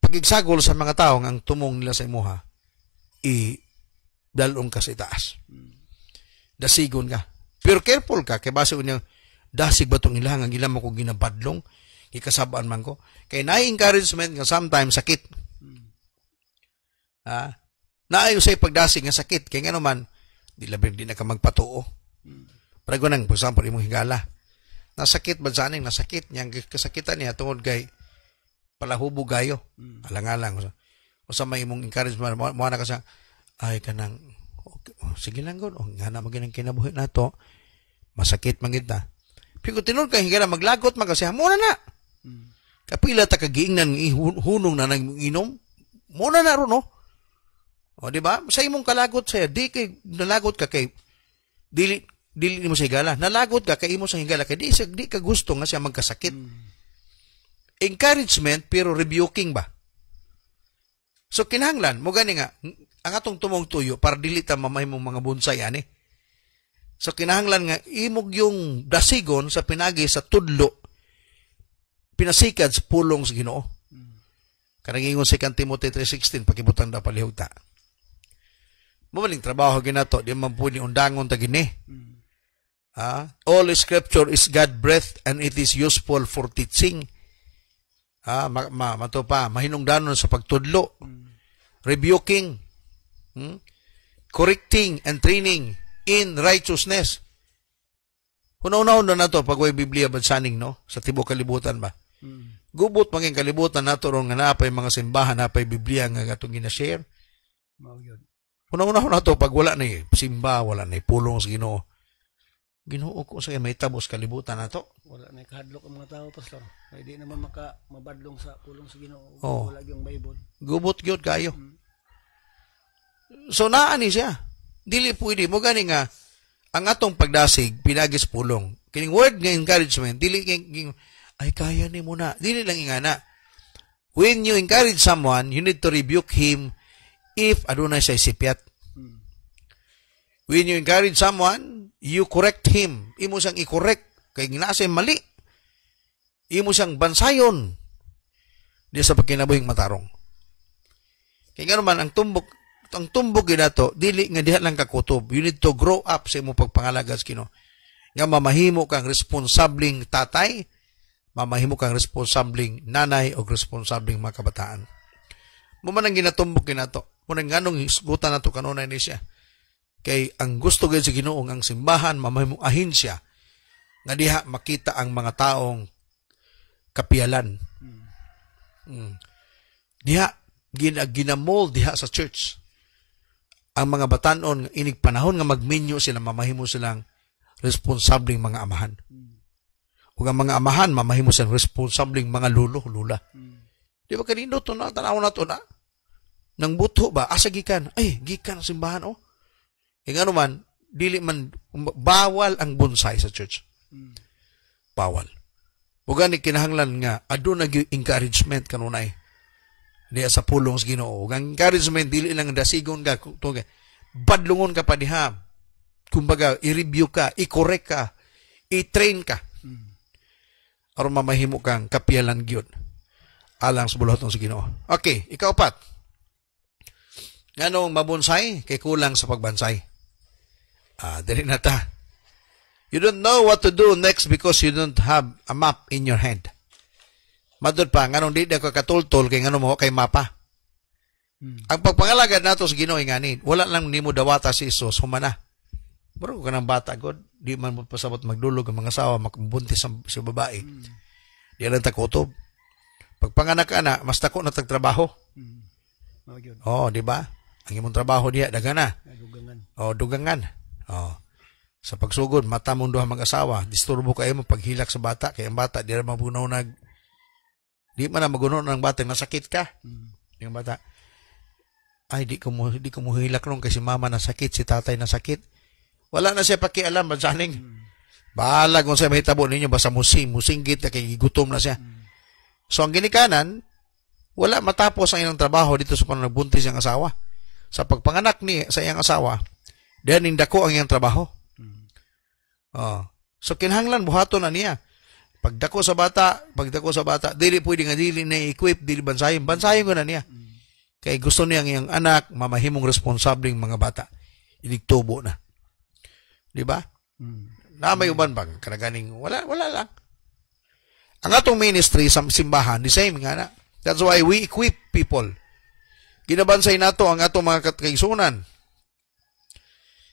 Pagigsagol sa mga tao ang tumong nila sa imuha, i-dalong ka sa itaas. Dasigon ka. Pero careful ka, kaya base unyang, dasig ba itong ilang, ang ilang mo kong ginabadlong, ikasabaan man ko. Kaya na-encouragement nga sometimes sakit. Naayo sa'yo pagdasig nga sakit, kaya nga naman, di na ka magpatuo. Pero nang, for example, imong higala. Nasakit ba saning nasakit niyang kasakitan niya tungod kay palahubog gayo. Alang-alang. O sa may imong encouragement mo na ka sa ay kanang okay, sige lang gud nga na maginang kinabuhi nato. Masakit man kita. Pero tinud kay higala maglagot man kasi mo na. Kapila ta kagiingnan hunong na nang inom. Mo na ro no. O di ba? Sa imong kalagot saya di kay nalagot ka kay dili mo sa higala. Nalagot ka kay imo sa higala kay di ka gusto nga siya magkasakit. Encouragement pero rebuking ba? So kinahanglan mo gani nga ang atong tumong tuyo para dili ta mamahimong mga bonsai ani. So kinahanglan nga imog yung dasigon sa pinagi sa tudlo pinasikad sa pulong sa Ginoo. Kanang ingon sa 2 Timothy 3:16 pakibutang da palihog ta. Mabaling trabaho ginato di man pwede undangon ta gini. All scripture is God breathed and it is useful for teaching. Mato pa mahinungdanon sa pagtudlo. rebuking, correcting, and training in righteousness. Una-una na to pag way Biblia bansaning no sa tibuok kalibutan ba. Gubot maging kalibutan nato ron nga napay mga simbahan napay Biblia nga atong gina-share. Mao gyud. Una-una na to pag wala na simba, wala na pulong sa Ginoo. Ginoo ko sa may tabos kalibutan nato. Wala na kahadlok ang mga tao, pastor. Kaya di naman mabadlong sa pulong sa Ginoo. Oh. Wala yung Bible. Gubot gyud kayo. So naani siya. Dili pwede mo gani nga ang atong pagdasig pinagis pulong. Kining word nga encouragement dili king ay kaya ni mo na. Dili lang ingana. When you encourage someone, you need to rebuke him if adunay siya sipyat. When you encourage someone, you correct him. Imo siyang i-correct kay ginasa mali. Imo siyang bansayon. Di sa pagkinabuhing matarong. Kaya nga naman, ang tumbok ginato, dili nga diha lang kakutob. You need to grow up sa imong pagpangalagas kino. Nga mamahimo kang responsabling tatay, mamahimo kang responsabling nanay o responsabling mga kabataan. Mo man ang ginatumbok ginato. Mo nang nganong hisgutan nato kanunay ni siya. Kay ang gusto gyud sa Ginoo ang simbahan mamahimong ahensya nga diha makita ang mga taong kapiyalan. Diha ginamold diha sa church. Ang mga batanon inig panahon nga magminyo sila mamahimo silang responsabling mga amahan. Ug ang mga amahan mamahimo silang responsabling mga lolo, lula. Di ba kanino to na tanaw na to na? Nang buto ba asa gikan? Ay, gikan sa simbahan oh. E nga naman, dili man bawal ang bonsai sa church. Bawal. Ug ani kinahanglan nga aduna gyud encouragement kanunay diha sa pulong sa Ginoo. Ug ang encouragement dili lang dasigon ka tungod badlungon ka pa diha. Kumbaga i-review ka, i-correct ka, i-train ka. Aron mamahimo kang kapiyalan gyud alang sa buluhaton sa Ginoo. Okay, ikaw pat. Nganong mabonsay kay kulang sa pagbansay. Dili na ta. You don't know what to do next because you don't have a map in your hand. Madod pa, nganong di ka katultol kay nganong mo kay mapa. Ang pagpangalagad nato sa Ginoo ngani, wala lang nimo dawata si Isus humana. Bro, kanang bata god, di man mo pasabot magdulog ang mga asawa makabuntis sa babae. Di lang ta kutob. Pagpanganak ka na, mas dako na tagtrabaho. Oh, di ba? Ang imong trabaho diha dagana. Dugangan. Sa pagsugod, mata mong duha mag-asawa, disturbo kayo mo paghilak sa bata, kaya ang bata, di na magunaw di man na magunaw ng bata, nasakit ka. Yung bata, ay, di ko mo hilak nung kasi mama nasakit, si tatay nasakit. Wala na siya pakialam, bansaning. Bahala kung siya mahitabo ninyo, basta musinggit na kay gutom na siya. So, ang ginikanan, wala matapos ang ilang trabaho dito sa panagbuntis ng asawa. Sa pagpanganak sa iyang asawa, diyan nindako ang iyang trabaho. So kinahanglan buhaton na niya. Pagdako sa bata, dili pwede nga dili na equip, dili bansayon ko na niya. Kay gusto niya ang iyang anak mamahimong responsabling mga bata. Iligtubo na. Di ba? Na may uban bang kanaganing wala lang. Ang atong ministry sa simbahan, the same nga na. That's why we equip people. Ginabansay nato ang atong mga kaigsunan.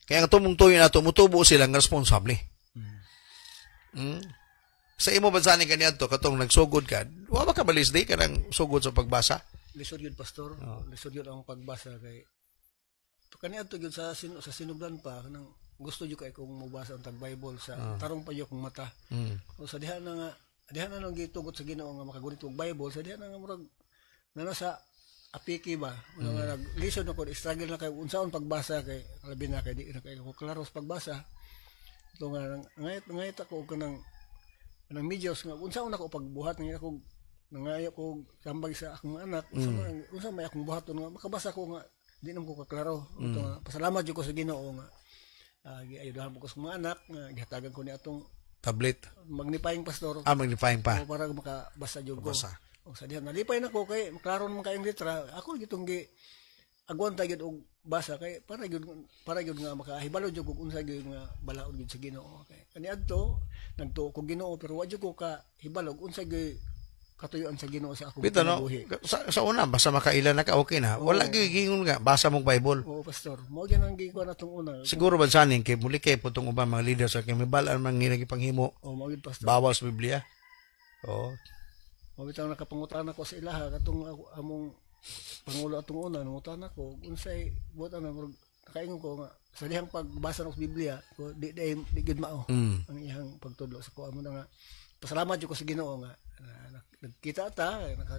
Kaya ang tumong tuyo nato, mutubo silang responsable. Sa imo bansanin kaniadto katong nagsugod ka, wa ba ka balis di ka nang sugod sa pagbasa? Lisod yun, pastor. Lisod yun ang pagbasa kay kaniadto yun sa sinugdan pa nang gusto jud kay kung mobasa ang tag-Bible sa tarong pa jud kong mata. O sa diha na nang gitugot sa Ginoo nga makagunit og Bible, sa diha na nga murag nasa apiki ba nga naglisod na ko struggle na kay unsaon pagbasa kay labi na kay di na kay ko klaro sa pagbasa ito nga ngayat ako kanang medyos nga unsaon ako pagbuhat nga ako nangayo ko tambag sa akong anak unsa may akong buhaton nga makabasa ko nga di na ko kaklaro ito nga pasalamat jud ko sa Ginoo nga giayudahan ko sa mga anak nga gihatagan ko ni atong tablet magnifying pastor magnifying pa para makabasa jud ko o sa diha nalipay na ko kay maklaro naman kayong letra ako gitong agwan ta gyud og basa kay para gyud nga makahibalo jud kung unsa gyud nga balaod gyud sa Ginoo kay kaniadto nagtuo ko Ginoo pero wa jud ko ka hibalo unsa gyud katuyuan sa Ginoo sa akong Bito no, kinabuhi. sa una, basta makailan na ka, okay na. Wala gigingon nga, basa mong Bible. Oo, pastor. Mao gyud ang gikuha natong una. Siguro ba saning kay muli kay putong ubang mga leaders sa kay may balaan man panghimo Oo, mao gyud pastor. bawal sa Biblia. Oo. Mao bitaw nakapangutan ako sa ilaha katong among pangulo atong una nangutan ako unsay buot ana nakaingon ko nga sa dihang pagbasa ng Biblia ko di gid mao ang iyang pagtudlo sa ko amo na nga pasalamat jud ko sa Ginoo nga nagkita ta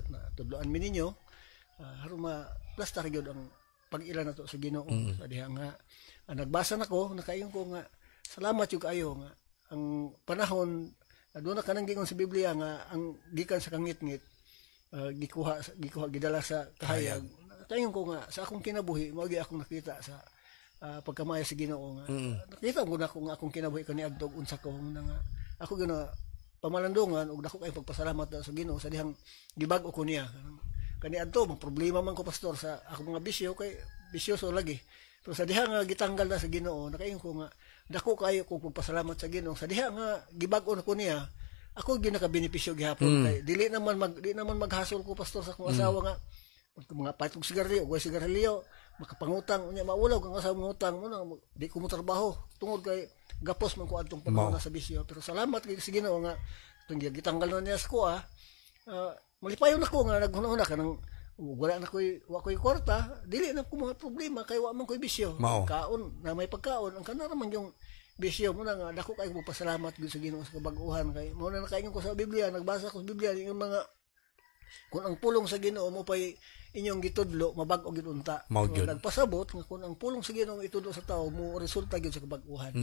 natudloan mi ninyo aron ma-plastar gyud ang pag-ila nato sa Ginoo sa dihang nga nagbasa nako nakaingon ko nga salamat jud kayo nga ang panahon aduna kanang gingon sa Biblia nga ang gikan sa kangit-ngit gikuha gidala sa kahayag. Tayon ko nga sa akong kinabuhi mao gyud akong nakita sa pagkamaya sa Ginoo nga. Nakita ko na nga akong kinabuhi kaniadto unsa ko nga ako gina pamalandungan ug dako kay pagpasalamat sa Ginoo sa dihang gibag-o ko niya. Kaniadto mang problema man ko pastor sa akong mga bisyo kay bisyoso lagi. Pero sa diha nga gitanggal na sa Ginoo nakaingon ko nga dako kayo ko pagpasalamat sa Ginoo sa diha nga gibag-o ko niya. Ako gyud nakabenepisyo gihapon kay di naman maghasol ko pastor sa akong asawa nga mga patog sigarilyo ug sigarilyo makapangutang unya maulaw kang asawa mangutang mo na di ko mo trabaho tungod kay gapos man ko adtong panahon sa bisyo pero salamat kay sa Ginoo nga tung gitanggal na niya ko malipayon ako nga naghunahuna ka nang wala na ko'y kwarta dili na ko mga problema kay wa man ko'y bisyo kaon na may pagkaon ang kana man yung bisyo mo na nga dako kay mo pasalamat gyud sa Ginoo sa kabag-uhan kay mo na nakaingon ko sa Biblia nagbasa ko sa Biblia yung mga kung ang pulong sa Ginoo mo pay inyong gitudlo mabag-o gyud unta so, nagpasabot nga kung ang pulong sa Ginoo itudlo sa tawo mo resulta gyud sa kabag-uhan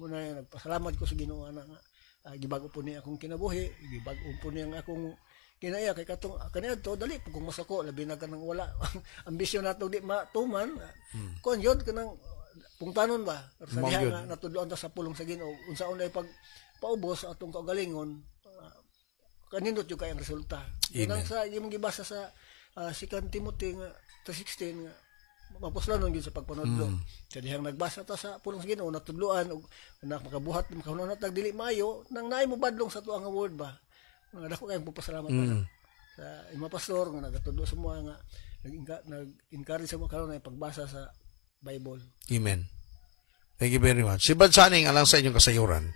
mo na nagpasalamat ko sa Ginoo ana nga gibag-o po niya akong kinabuhi gibag-o po niya ang akong kinaya kay katong kaniadto dali pag kung masako labi na kanang wala ambisyon nato di matuman kon yun kanang pungtanon ba sa diha nga natudloan ta sa pulong sa Ginoo unsaon ay pag paubos atong kaugalingon kanindot jud kay ang resulta nang sa imong gibasa sa 2 Timothy nga 3:16 nga mapuslanon gyud sa pagpanudlo sa dihang nagbasa ta sa pulong sa Ginoo natudloan ug makabuhat makahunahon tag dili maayo nang naay mo badlong sa tuang nga word ba nga dako kay pagpasalamat sa imong pastor nga nagatudlo sa mga nga nag-encourage sa mga karon na pagbasa sa Bible. Amen. Thank you very much. Si Badsaning alang sa inyong kasayuran.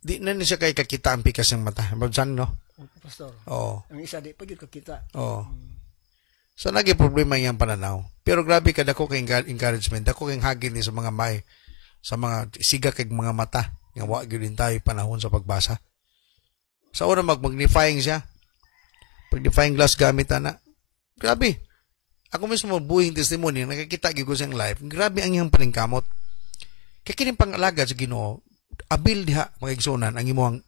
Di na ni siya kay kakita ang pikas ng mata. Badsaning, no? Pastor. Oo. Ang isa di pa gyud kakita. Oo. So naging problema iyang pananaw. Pero grabe ka dako kay encouragement, dako kay hagin ni sa mga sa mga siga kay mga mata nga wa gyud din tayo panahon sa pagbasa. Sa una magnifying siya. Pag-defying glass gamit ana. Grabe. Ako mismo buhing testimony, nakakita gyud ko sa live. Grabe ang iyang paningkamot. Kay kining pangalaga sa Ginoo, abil diha mga igsonan ang imong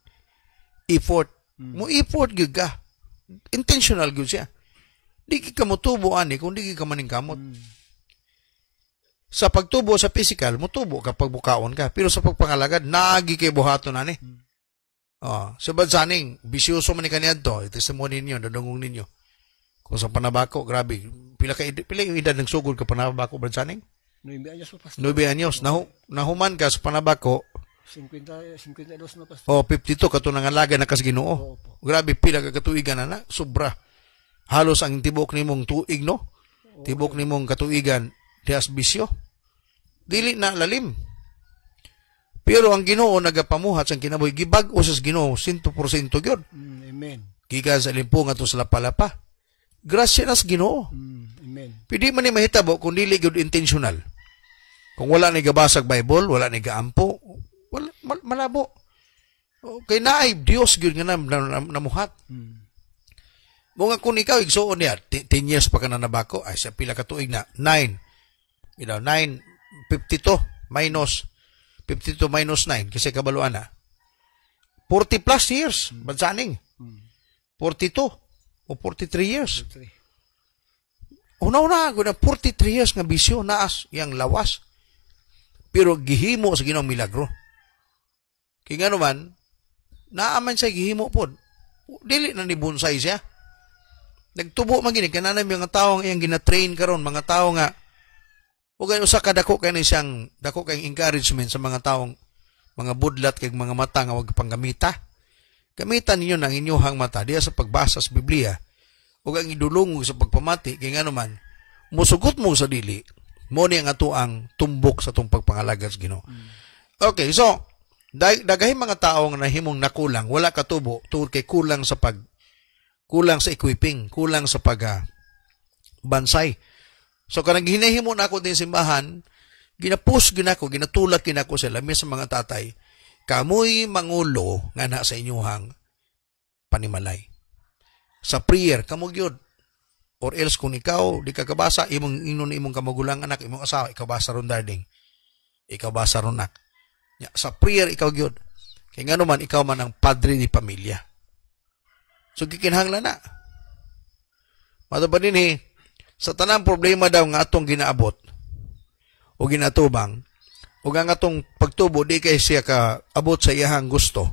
effort. Mo effort gyud ka. Intentional gyud siya. Di ka mo tubo ani kung di ka maningkamot. Sa pagtubo sa physical, mo tubo kapag bukaon ka. Pero sa pagpangalagad, nagi kay buhaton ani. Sa Badsaning, bisyoso man ni kaniadto, testimony ninyo, dadungong ninyo. Kung sa panabako, grabe. Pila yung edad ng sugod ka panabako, Badsaning? 9 anyos pa, pastor. 9 anyos. Nahuman ka sa panabako. 52 na, pastor. 52, katunang alaga na kas Ginoo. Grabe, pila ka katuigan na, sobra. Halos ang tibok ni mong tuig, no? Tibok ni mong katuigan, dias bisyo. Dili na lalim. Pero ang Ginoo nagapamuhat sa kinabuhi, gibag-o sa Ginoo, 100% gyud. Amen. Gikan sa limpong ato sa lapalapa. Grasya na sa Ginoo. Amen. Pwede man ni mahitabo kung dili gyud intentional. Kung wala ni gabasag Bible, wala ni gaampo, wala malabo. Kay naay Dios gyud nga namuhat. Mga kung ikaw igsuon niya 10 years pa ka na nabako, ay sa pila ka tuig na 9. 52 minus 9 kasi kabaluan na. 40 plus years, Badsaning. 42 o 43 years. Una-una ako na 43 years nga bisyo naas yang lawas. Pero gihimo sa Ginoong milagro. Kaya nga naman, naaman siya gihimo po. Dili na ni bonsai siya. Nagtubo man gini kanana mga tawo nga iyang gina-train karon, mga tawo nga ug usa ka dako kay siyang dako kay encouragement sa mga taong mga budlat kay mga mata nga wag panggamita. Gamitan ninyo ng inyong mata diya sa pagbasa sa Biblia o ang idulungog sa pagpamati kay nga naman musugot mo sa dili mo ni ang ato ang tumbok sa itong pagpangalaga sa Ginoo. Okay, so daghay mga tao nga nahimong nakulang, wala katubo tungod kay kulang sa equipping, kulang sa bansay. So kanang ginahimo na ako din simbahan, ginapus ginako, ginatulak ginako sa lamis sa mga tatay, kamoy mangulo nga na sa inyuhang panimalay. Sa prayer kamo gyud, or else kung ikaw di ka kabasa, imong kamagulang anak, imong asawa, ikaw basa ron darding, ikaw basa ron nak. Sa prayer ikaw gyud, kay nga naman ikaw man ang padre ni pamilya. So gikinahanglan na. Mato pa din sa tanang problema daw nga atong ginaabot o ginatubang o nga atong pagtubo di kay siya ka abot sa iyahang gusto.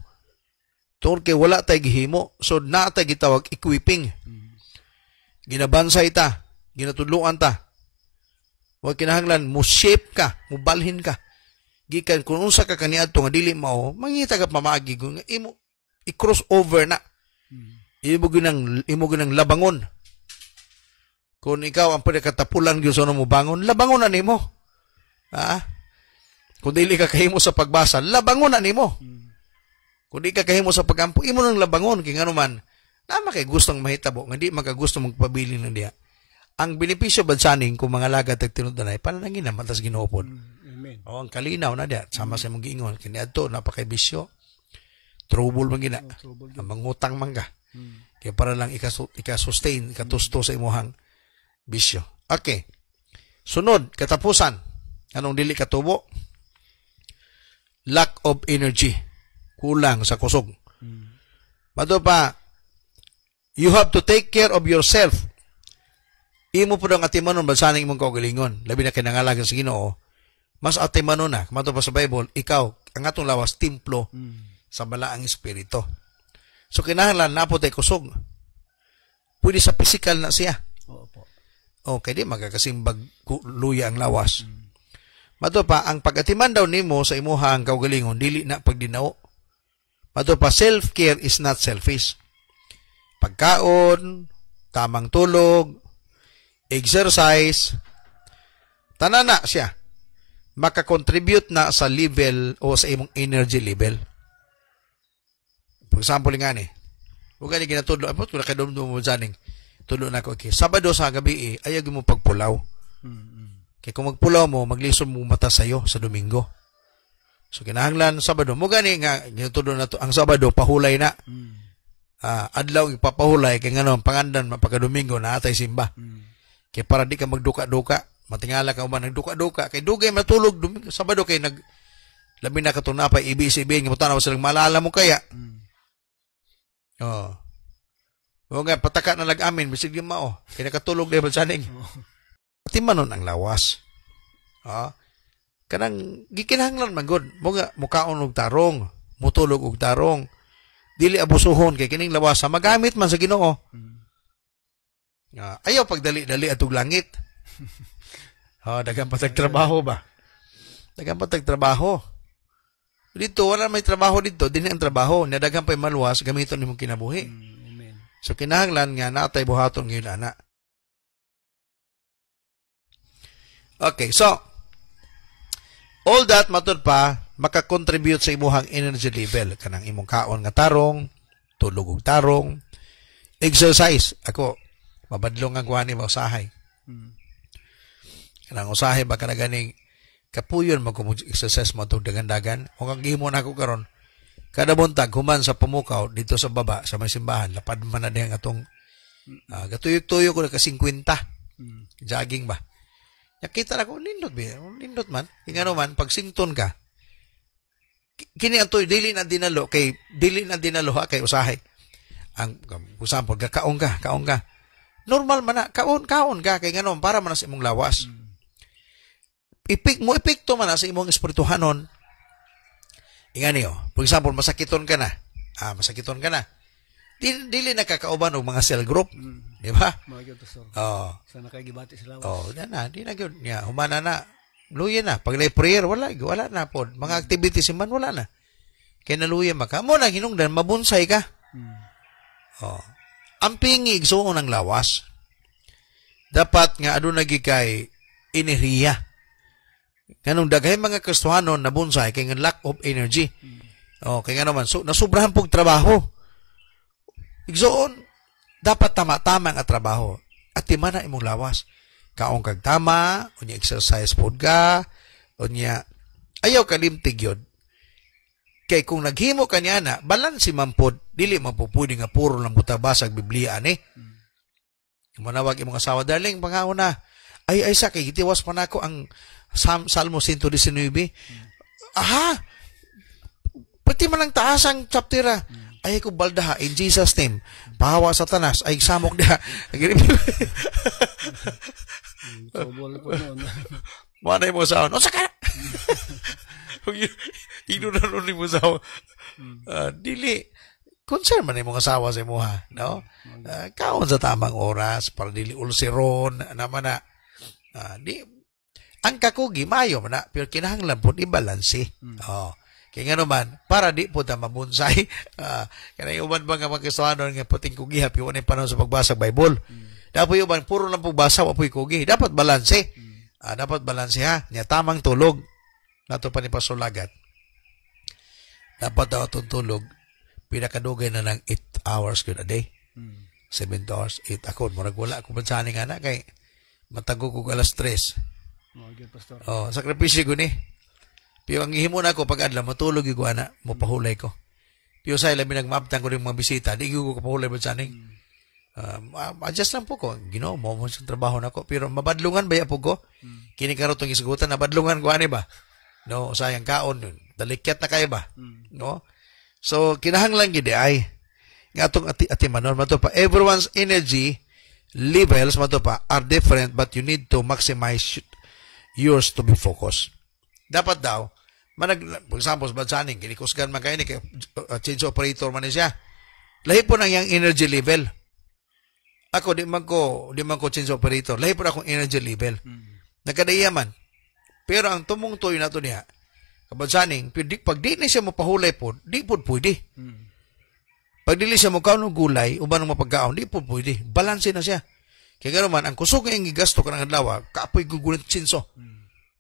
Tungod kay wala tay gihimo, so na tay gitawag equipping. Ginabansay ta, ginatudluan ta. Wa kinahanglan mo shape ka, mo balhin ka. Gikan kung unsa ka kaniadto nga dili mao, mangita ka pamaagi kung imo i-cross over na. Imo ginang labangon. Kung ikaw ang pagkatapulan gyud sa mo bangon, labangon na nimo. Kung dili ka kahimo sa pagbasa, labangon na nimo. Kung di ka kahimo sa pagampo, imo nang labangon kay ngano man na kay gustong mahitabo nga di magagusto magpabili ng diya. Ang benepisyo bansaning kung mga lagad tag tinud-anay panalangin naman tas Ginoo pod. Amen. O ang kalinaw na diya sama sa mong giingon kini adto napakay bisyo. Trouble man gina. Ang mangutang man ka. Kaya para lang ika-sustain, ikatusto sa imuhang bisyo. Okay. Sunod, katapusan. Anong dili katubo? Lack of energy. Kulang sa kusog. Mato pa, you have to take care of yourself. Imo po ang atimanon bansaning imong kaugalingon. Labi na kinangalagan sa Ginoo. Mas atimanon na. Mato pa sa Bible, ikaw, ang atong lawas, templo sa balaang espiritu. So kinahanglan na po tayo kusog. Pwede sa physical na siya. Opo. Okay, di magkakasimbag luya ang lawas. Mato pa, ang pag-atiman daw nimo sa imuhang kaugalingon, dili na pagdinao. Mato pa, self-care is not selfish. Pagkaon, tamang tulog, exercise, tanan na siya. Makakontribute na sa level o sa imong energy level. For example nga ni, huwag gani ginatudlo, abot ko na kadumdum mo dyaning, tudlo na ko, okay. Sabado sa gabi ayag mo pagpulaw. Kaya kung magpulaw mo, maglison mo mata sa'yo sa Domingo. So kinahanglan Sabado, mo gani nga, ginatudlo na to, ang Sabado, pahulay na. Adlaw ipapahulay, kaya nga no, pangandan, mapagka-Domingo, naatay simba. Kaya para di ka magduka-duka, matingala ka uman, nagduka-duka, kaya dugay matulog, Domingo, Sabado, kaya labi na katunapay, ibig-ibig, mutanaw silang malala mo kaya. O nga, pataka na lag-amin, bisig yung mao. Kinakatulog na yung saning. Timanon ang lawas. Kanang, gikinahanglan man good. Mukaon og tarong, mutulog og tarong. Dili abusuhon, kay kining lawas, magamit man sa Ginoo. Ayaw pagdali-dali atog langit. Dagang patagtrabaho ba? Dagang patagtrabaho. Dito, wala may trabaho dito, din ang trabaho. Nadagang pa'y maluwas, gamiton ni mong kinabuhi. Amen. So, kinahanglan nga natay buhaton ngayon, anak. Okay, so, all that, matod pa, makakontribute sa imuhang energy level. Kanang imong kaon nga tarong, tulog og tarong, exercise. Ako, mabadlong ang kuha ni usahay. Kanang usahay, baka na ganing kapuyon mag-exercise mo itong dagan-dagan. Kung ang gihimo na ako karon, kada buntag, human sa pamukaw, dito sa baba, sa may simbahan, lapad man na diyang atong gatuyok-tuyok ko na ka 50. Jogging ba? Nakita na ko, lindot man. Tingnan naman, pag sington ka, kini antoy, dili na dinalo, kay usahay. Ang, for example, kaon ka. Normal man na, kaon ka, kay nga para man na sa imong lawas. Epekto man na sa imong espirituhanon. Ingani for example, masakiton ka na. Dili na kakauban og mga cell group. Di ba? Mga gyud sir. Sana kay gibati sila. Di na gyud niya. Humana na. Luya na. Pag na prayer, wala na pod. Mga activities man, wala na. Kay naluya maka. Mo na hinungdan, mabunsay ka. Oh. Ang pingi igsuon ng lawas. Dapat nga aduna kay enerhiya. Ganong daghay mga Kristohanon na bunsay kay nga lack of energy. Oh, kay nga naman nasubrahan pog trabaho. Igsuon dapat tama-tama ang trabaho. At di man na imong lawas. Kaong kag tama, unya exercise pod ka, unya ayaw kalimtig yun. Kay kung naghimo ka niya na, balansi man pod, dili man po pwede nga puro lang butabasag Biblia ani. Manawag imong asawa, darling, pangaon na. Ay sa kay gitiwas pa nako ang Salmo 119. Aha, pati man lang taas ang chapter ay ko baldaha in Jesus name. Pahawa Satanas ay samok diha. Sobol po noon. Manay mo sa ano? Saka! Inunanon ni mo sa dili. Concern man yung asawa sa mo ha. No? Kaon sa tamang oras para dili ulceron naman na. Ang kakugi, mayo man na. Pero kinahanglan po i-balansi. Kaya nga naman, para di po na mabunsay. Kaya yung uban ba nga magkasuanon nga puting kugihap yung panahon sa pagbasa Bible. Dapat yung puro lang pagbasa, wapoy kugi. Dapat balanse. Dapat balanse ha. Nya tamang tulog. Nato pa ni pasulagat. Dapat daw itong tulog, pinakadugay na ng 8 hours good a day. 7 hours, 8 ako. Murag wala ako bansaning anak kay matago ko alas 3. Sakripisyo ko ni. Pero ang ihimo na ako pag adlaw matulog ko ana, mapahulay ko. Pero sa labi nagmaabtan ko ng mga bisita, di ko kapahulay bansaning. Adjust lang po ko. Ginoo mo sa trabaho nako pero mabadlungan ba ya po ko? Kini karot tong isgutan na badlungan ko ani ba? No, sayang kaon nun. Dalikyat na kayo ba? No? So kinahanglan gid ay nga atong ati manon mato pa everyone's energy levels mato pa are different but you need to maximize yours to be focused. Dapat daw for example sa bansaning kinikusgan man kay ni change operator man siya. Lahi po nang yang energy level. Ako di man ko change operator. Lahi po akong energy level. Nagkadaya man. Pero ang tumong tuyo na to niya, kabansaning, pag di na siya mapahulay po, di po pwede. Pag di siya makaon ng gulay, uban ng mapagkaon, di po pwede. Balanse na siya. Kaya gano'n man, ang kusog yung gigasto ka ng adlaw, kaapoy gugulit sinso.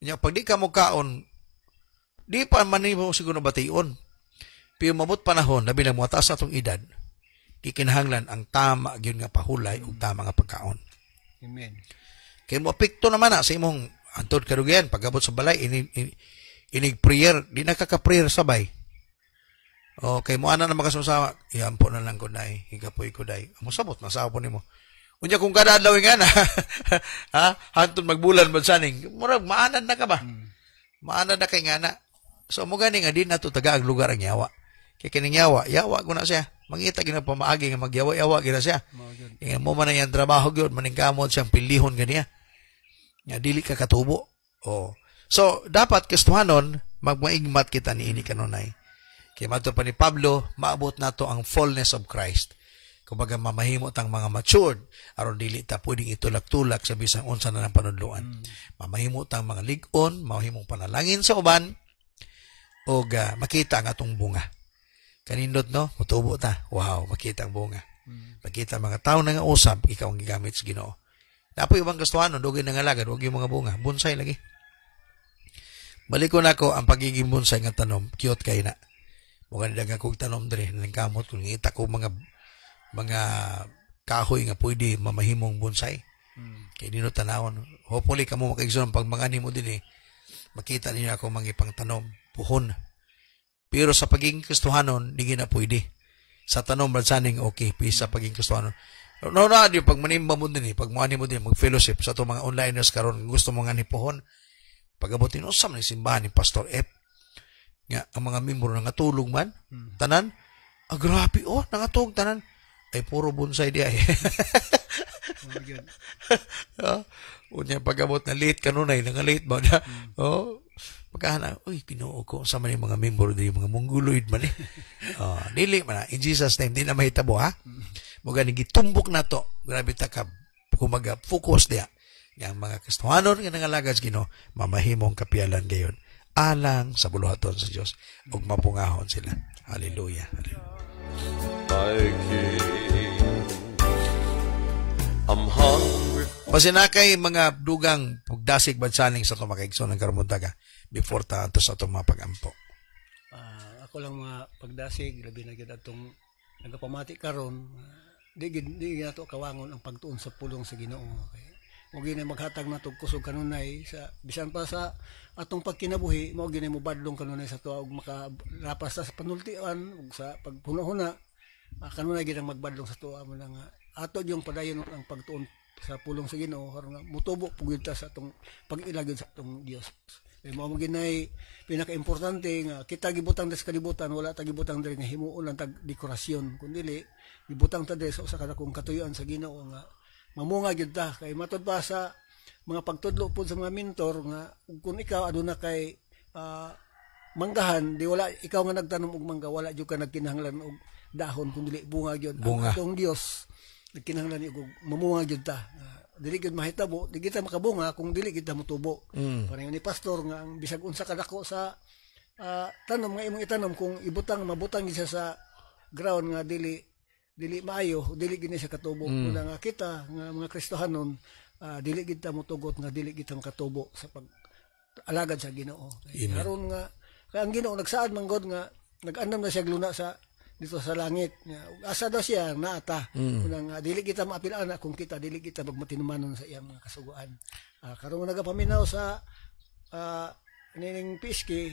Pag di ka makaon, di pa man mo siguro bation. Pero mabot panahon, labi na mga taas na itong edad, kikinahanglan ang tama yun nga pahulay o tama nga pagkaon. Amen. Kaya mo apekto naman na sa imong antod karugian pagabot sa balay inig prayer di nakaka-prayer sabay. Okay mo ana na makasusawa iyan po na lang ko dai higapoy ko dai mo sabot na sa po nimo. Unya kung kada adlaw nga na ha hantod magbulan bansaning murag maanan na ka ba? Maanan na kay nga na. So mo gani nga di na to taga ang lugar ang yawa. Kay kining yawa ko na siya. Mangita gina pamaagi nga magyawa-yawa gina siya. Nga mo man yan trabaho gyud maningkamot siyang pilihon ganiya. Nga dili ka katubo. So dapat Kristohanon magmaigmat kita niini kanunay. Kay madto pa ni Pablo maabot nato ang fullness of Christ. Kumbaga mamahimo tang mga matured aron dili ta pwedeng itulak-tulak sa bisang unsa na ng panudloan. Mamahimo tang mga lig-on, mamahimong panalangin sa uban og makita ang atong bunga. Kanindot no, mutubo ta. Wow, makita ang bunga. Makita mga tao na nga usab, ikaw ang gigamit sa Ginoo. Napoy ibang Kristohano, dugay na nga lagad, huwag yung mga bunga. Bonsai lagi. Balik ko na ko ang pagiging bonsai nga tanom. Cute kayo na. Mukha nilagang kong tanom dali. Nangkamot kung ngita ko mga kahoy nga pwede mamahimong bonsai. Kaya dino tanawon. Hopefully kamo makaigsoon pag mga mo din makita niyo ako mga ipang tanom. Puhon. Pero sa pagiging Kristohanon, di na pwede. Sa tanong bansaning okay, sa pagiging Kristohanon. No, di pag manimba mo din pag muani mo din mag-fellowship sa itong mga onliners karon gusto mo nga nipuhon, pag-abutin usam ni simbahan ni Pastor F. Nga, ang mga membro nangatulog man, tanan, grabe, nangatulog tanan, ay puro bonsai di ay. Unya pag-abot na late kanunay, nanga-late ba na? Pagkahana, Ginoo ko, sa man yung mga member di mga mongguloid man dili man na, in Jesus name, di na mahitabo ha. Mga gitumbok na to, grabe ta ka, kumaga, focus diya. Yang mga Kristohanon nga nangalagad Ginoo, mamahimong kapialan gayon. alang sa buluhaton sa Dios ug mapungahon sila. Hallelujah. My King, I'm hungry. Pasinakay mga dugang pugdasig bansaning sa itong makaigsoon ng Karmuntaga before ta ato sa itong mga pagampo. Ako lang mga pagdasig, labi na gid atong nagapamati karon, di nato kawangon ang pagtuon sa pulong sa Ginoo. Mo gini maghatag na tug kusog kanunay sa bisan pa sa atong pagkinabuhi, mo gini mo badlong kanunay sa tuwa ug makalapas sa panultian ug sa pagpunahuna. Kanunay gid ang magbadlong sa tuwa mo nga ato yung padayon ang pagtuon sa pulong sa Ginoo karon mutubo pugid ta sa atong pag-ilagid sa atong Dios. Mo ginay pinaka-importante nga kita gibutang sa kalibutan, wala ta gibutang diri nga himuon lang tag dekorasyon kundi gibutang ta diri sa usa ka dakong katuyoan sa Ginoo nga mamunga gyud ta kay matud pa sa mga pagtudlo pud sa mga mentor nga kung ikaw aduna kay manggahan di wala ikaw nga nagtanom og mangga wala jud ka nagkinahanglan og dahon kundi bunga gyud ang atong Dios nagkinahanglan og mamunga gyud ta. Dili gid mahitabo, di kita makabunga kung dili kita motubo. Parang ni pastor nga ang bisag unsa kadako sa tanom nga imong itanom kung mabutang siya sa ground nga dili maayo, dili gid siya katubo. Kuna nga kita nga mga Kristohanon, dili gid ta motugot nga dili kita makatubo sa pag-alagad sa Ginoo. Karon nga kay ang Ginoo nagsaad man God nga nag-andam na siya gluna sa dito sa langit. Asa daw siya naata. Unang dili kita maapilaan kung kita dili kita magmatinumanon sa iyang mga kasuguan. Karon nagapaminaw sa nining piski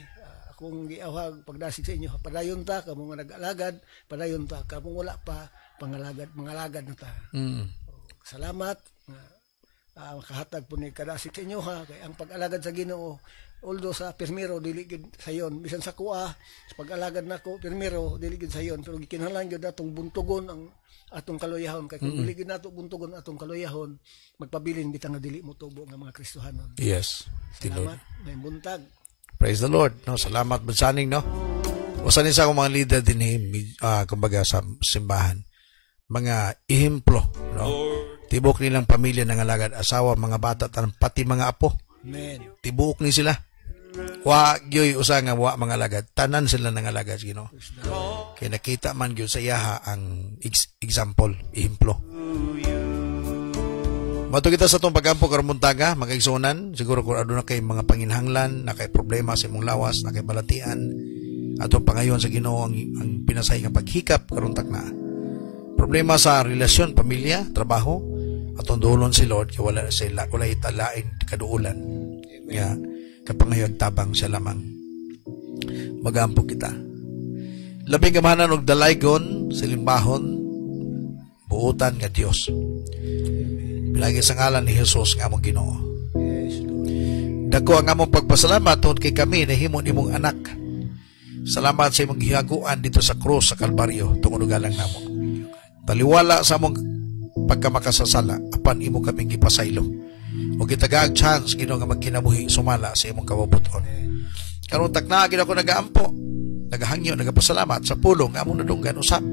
akong giawhag pagdasig sa inyo. Padayon ta kamo nga nag-alagad, padayon ta kamo wala pa mangalagad na ta. Salamat makahatag po ni kadasig sa inyo ha kay ang pag-alagad sa Ginoo although sa permiro dili gid sayon bisan sa kuha sa pag-alagad nako permiro dili gid sayon pero gikinahanglan gyud atong buntugon ang atong kaluyahon kay kung dili gid nato buntugon atong kaluyahon magpabilin bitang nga dili mo tubo nga mga Kristohanon. Yes. Salamat may buntag. Praise the Lord. No, salamat bansaning no. Usa ni sa akong mga leader din kumbaga sa simbahan. Mga ehemplo no. Tibok nilang pamilya nangalagad asawa mga bata pati mga apo. Amen. Tibok ni sila. Wa gyoy usa nga wa mga alagad, tanan sila nangalagad Ginoo. Kay nakita man gyud sa iyaha ang example, ehemplo. Mato kita sa tong pagampo Karmuntaga, magaigsunan, siguro kung aduna kay mga panginhanglan, na kay problema sa imong lawas, na kay balatian, atong pangayon sa Ginoo ang pinasay nga paghikap karon na. Problema sa relasyon, pamilya, trabaho, atong dulon si Lord kay wala italain kaduulan. Nga kapangayag tabang siya lamang magampo kita. Labing gamahanan og dalaygon sa limbahon buutan nga Dios. Bilagi sa ngalan ni Jesus nga among Ginoo. Dako ang among pagpasalamat tungod kay kami nahimong imong anak. Salamat sa imong gihaguan dito sa krus sa Kalbaryo tungod galang namo. Taliwala sa among pagkamakasasala apan imo kaming gipasaylo. O gitagaag chance Ginoo nga magkinabuhi sumala sa imong kawabuton. Karon takna gid ako nagaampo, nagahangyo, nagapasalamat sa pulong nga among nadunggan usab.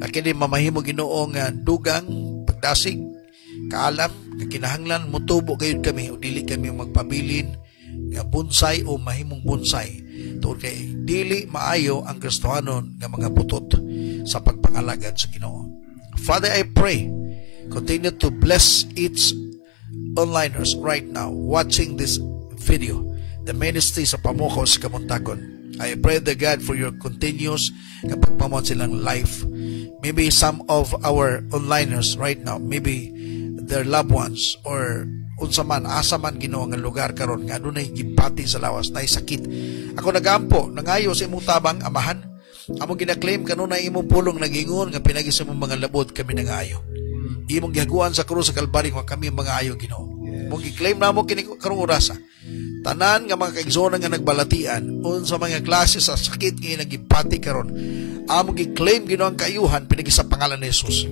Kini mamahimo Ginoo nga dugang pagdasig kaalam nga kinahanglan motubo gayud kami o dili kami magpabilin nga bonsai o mahimong bonsai tungod kay dili maayo ang Kristohanon nga mga butot sa pagpangalagad sa Ginoo. Father, I pray continue to bless each onliners right now watching this video, the ministry sa pamukaw sa Kamuntagon. I pray the God for your continuous pagpamon silang life. Maybe some of our onliners right now, maybe their loved ones or unsa man asa man Ginoo nga lugar karon nga adunay gipati sa lawas nay sakit. Ako nagampo nangayo sa imong tabang amahan. Among gina-claim kanunay imong pulong nagingon nga pinagi sa imong mga labod kami nangayo. Imong gihaguan sa krus sa Kalbaryo nga kami mga ayo Ginoo. Mong gi-claim namo kini karong orasa. Tanan nga mga kaigsoon nga nagbalatian unsa mga klase sa sakit nga nagipati karon. Among gi-claim Ginoo ang kaayuhan pinagi sa pangalan ni Jesus.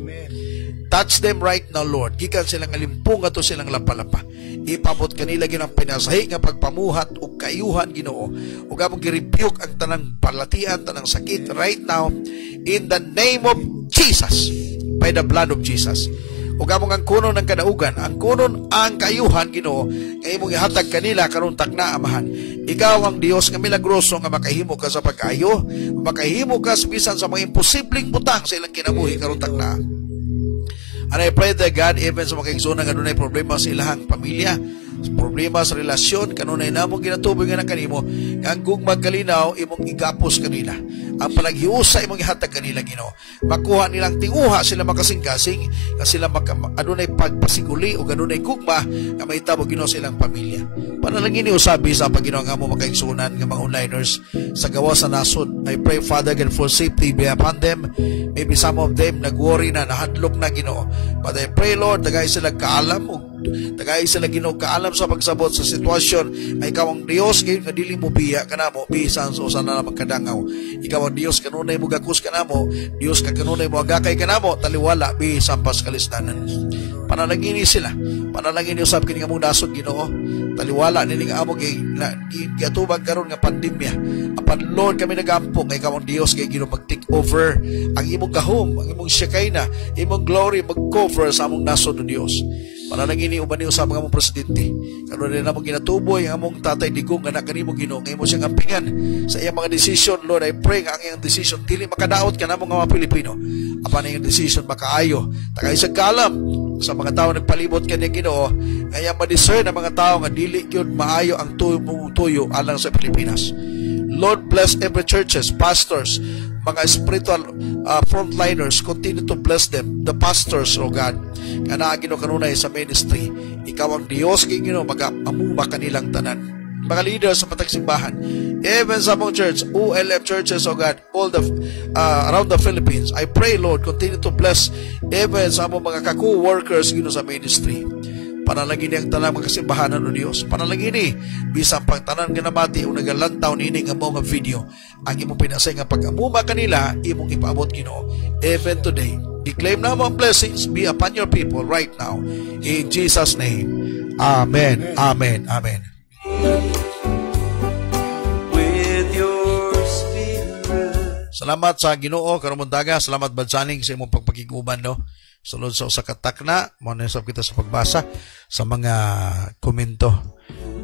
Touch them right now, Lord. Gikan silang alimpong ato silang lapalapa. Ipabot kanila ginang pinasahi nga pagpamuhat o kaayuhan Ginoo. Ug among gi-rebuke ang tanang palatian, tanang sakit right now in the name of Jesus. By the blood of Jesus. ug among ang kunon ng kadaugan, ang kunon ang kaayuhan Ginoo nga imong ihatag kanila karon takna amahan. Ikaw ang Dios nga milagroso nga makahimo ka sa pagkaayo, makahimo ka bisan sa mga imposibleng butang sa ilang kinabuhi karon takna. And I pray that God, even sa mga kaigsunan nga dunay problema sa ilang pamilya, problema sa relasyon, kanunay namong ginatuboy nga na kanimo, nga ang gugmag kalinaw, imong igapos kanila. Ang palaghiusa imong ihatag kanila, Ginoo. Makuha nilang tinguha sila makasing-kasing, nga sila adunay pagpasiguli o adunay gugma, nga mahitabo Ginoo sa ilang pamilya. Panalangin ni usabi sa Panginoon nga mo makaigsunan nga mga onliners sa gawa sa nasod. I pray, Father God, for safety be upon them. Maybe some of them nag-worry na, nahadlok na, Ginoo. But I pray, Lord, tagay sila kaalam o tagay sila Ginoo kaalam sa pagsabot sa sitwasyon ay ikaw ang Dios ngayon nga dili mo biya kanamo bisan sa usan na magkadangaw. Ikaw ang Dios kanunay mo gakus kanamo, Dios ka kanunay mo agakay kanamo, taliwala bisan pas kalisdanan. Panalangin sila, panalangin usab kini nga mong nasod Ginoo. Taliwala nini nga amo giatubag karon nga pandemya. Apan Lord kami nagampo kay ikaw ang Dios kay Ginoo mag-take over ang imong gahom, ang imong Shekinah, imong glory mag-cover sa among nasod ng Dios. Panalangin ni uban ni usab nga among presidente. Karon na namong ginatuboy ang among tatay digong anak kanimo Ginoo, ngay mo siyang ampingan sa iyang mga decision. Lord, I pray nga ang iyang decision dili makadaot kanamo nga mga Pilipino. Apan ang decision makaayo, tagay sa kalam sa mga tao nagpalibot kaniya Ginoo, kaya ma-discern ang mga tao nga dili gyud maayo ang tuyo alang sa Pilipinas. Lord, bless every churches, pastors, mga spiritual frontliners, continue to bless them, the pastors, O God, nga naa Ginoo kanunay sa ministry. Ikaw ang Dios kay Ginoo, mag-amuma kanilang tanan. Mga leaders sa matag simbahan, even sa mong church, OLF churches, O God, all the around the Philippines, I pray, Lord, continue to bless even sa mong mga ka-co-workers Ginoo sa ministry. Panalangin ni ang tanang mga simbahanan o Diyos. Panalangin ni bisang pagtanan nga namati o nagalantaw nini nga mga video ang imong pinasay nga pag-amuma kanila imong ipaabot Ginoo. Even today, declaim na mo ang blessings be upon your people right now. In Jesus' name. Amen. Amen. Amen. with your spirit. Salamat sa Ginoo karon buntaga. Salamat badsaning sa imong pagpakiguban no. Sulod sa usa ka takna, mo na kita sa pagbasa sa mga komento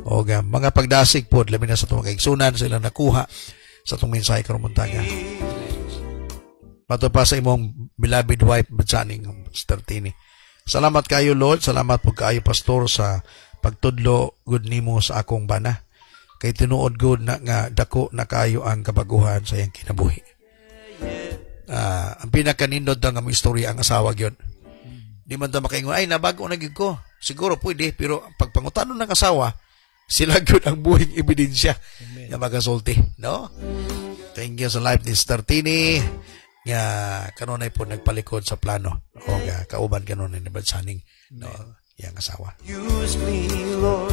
o mga pagdasig pod labi na sa itong kaigsunan sila nakuha sa itong mensahe karon buntaga. Pato pa sa imong beloved wife badsaning Sister Tini. Salamat kayo Lord, salamat po kayo Pastor sa pagtudlo good nimo sa akong bana. Kay tinuod good na nga dako na kayo ang kabaguhan sa iyang kinabuhi. Ang pinakanindot nga mga istorya ang asawa gyud. Di man ta makaingon ay nabago na gyud ko. Siguro pwede pero pagpangutanon ng asawa sila gyud ang buhing ebidensya nga magasulti, no? Thank you sa life ni Sister Tini nga kanunay po nagpalikod sa plano o nga kauban kanunay ni badsaning no yang asawa. Use me, Lord.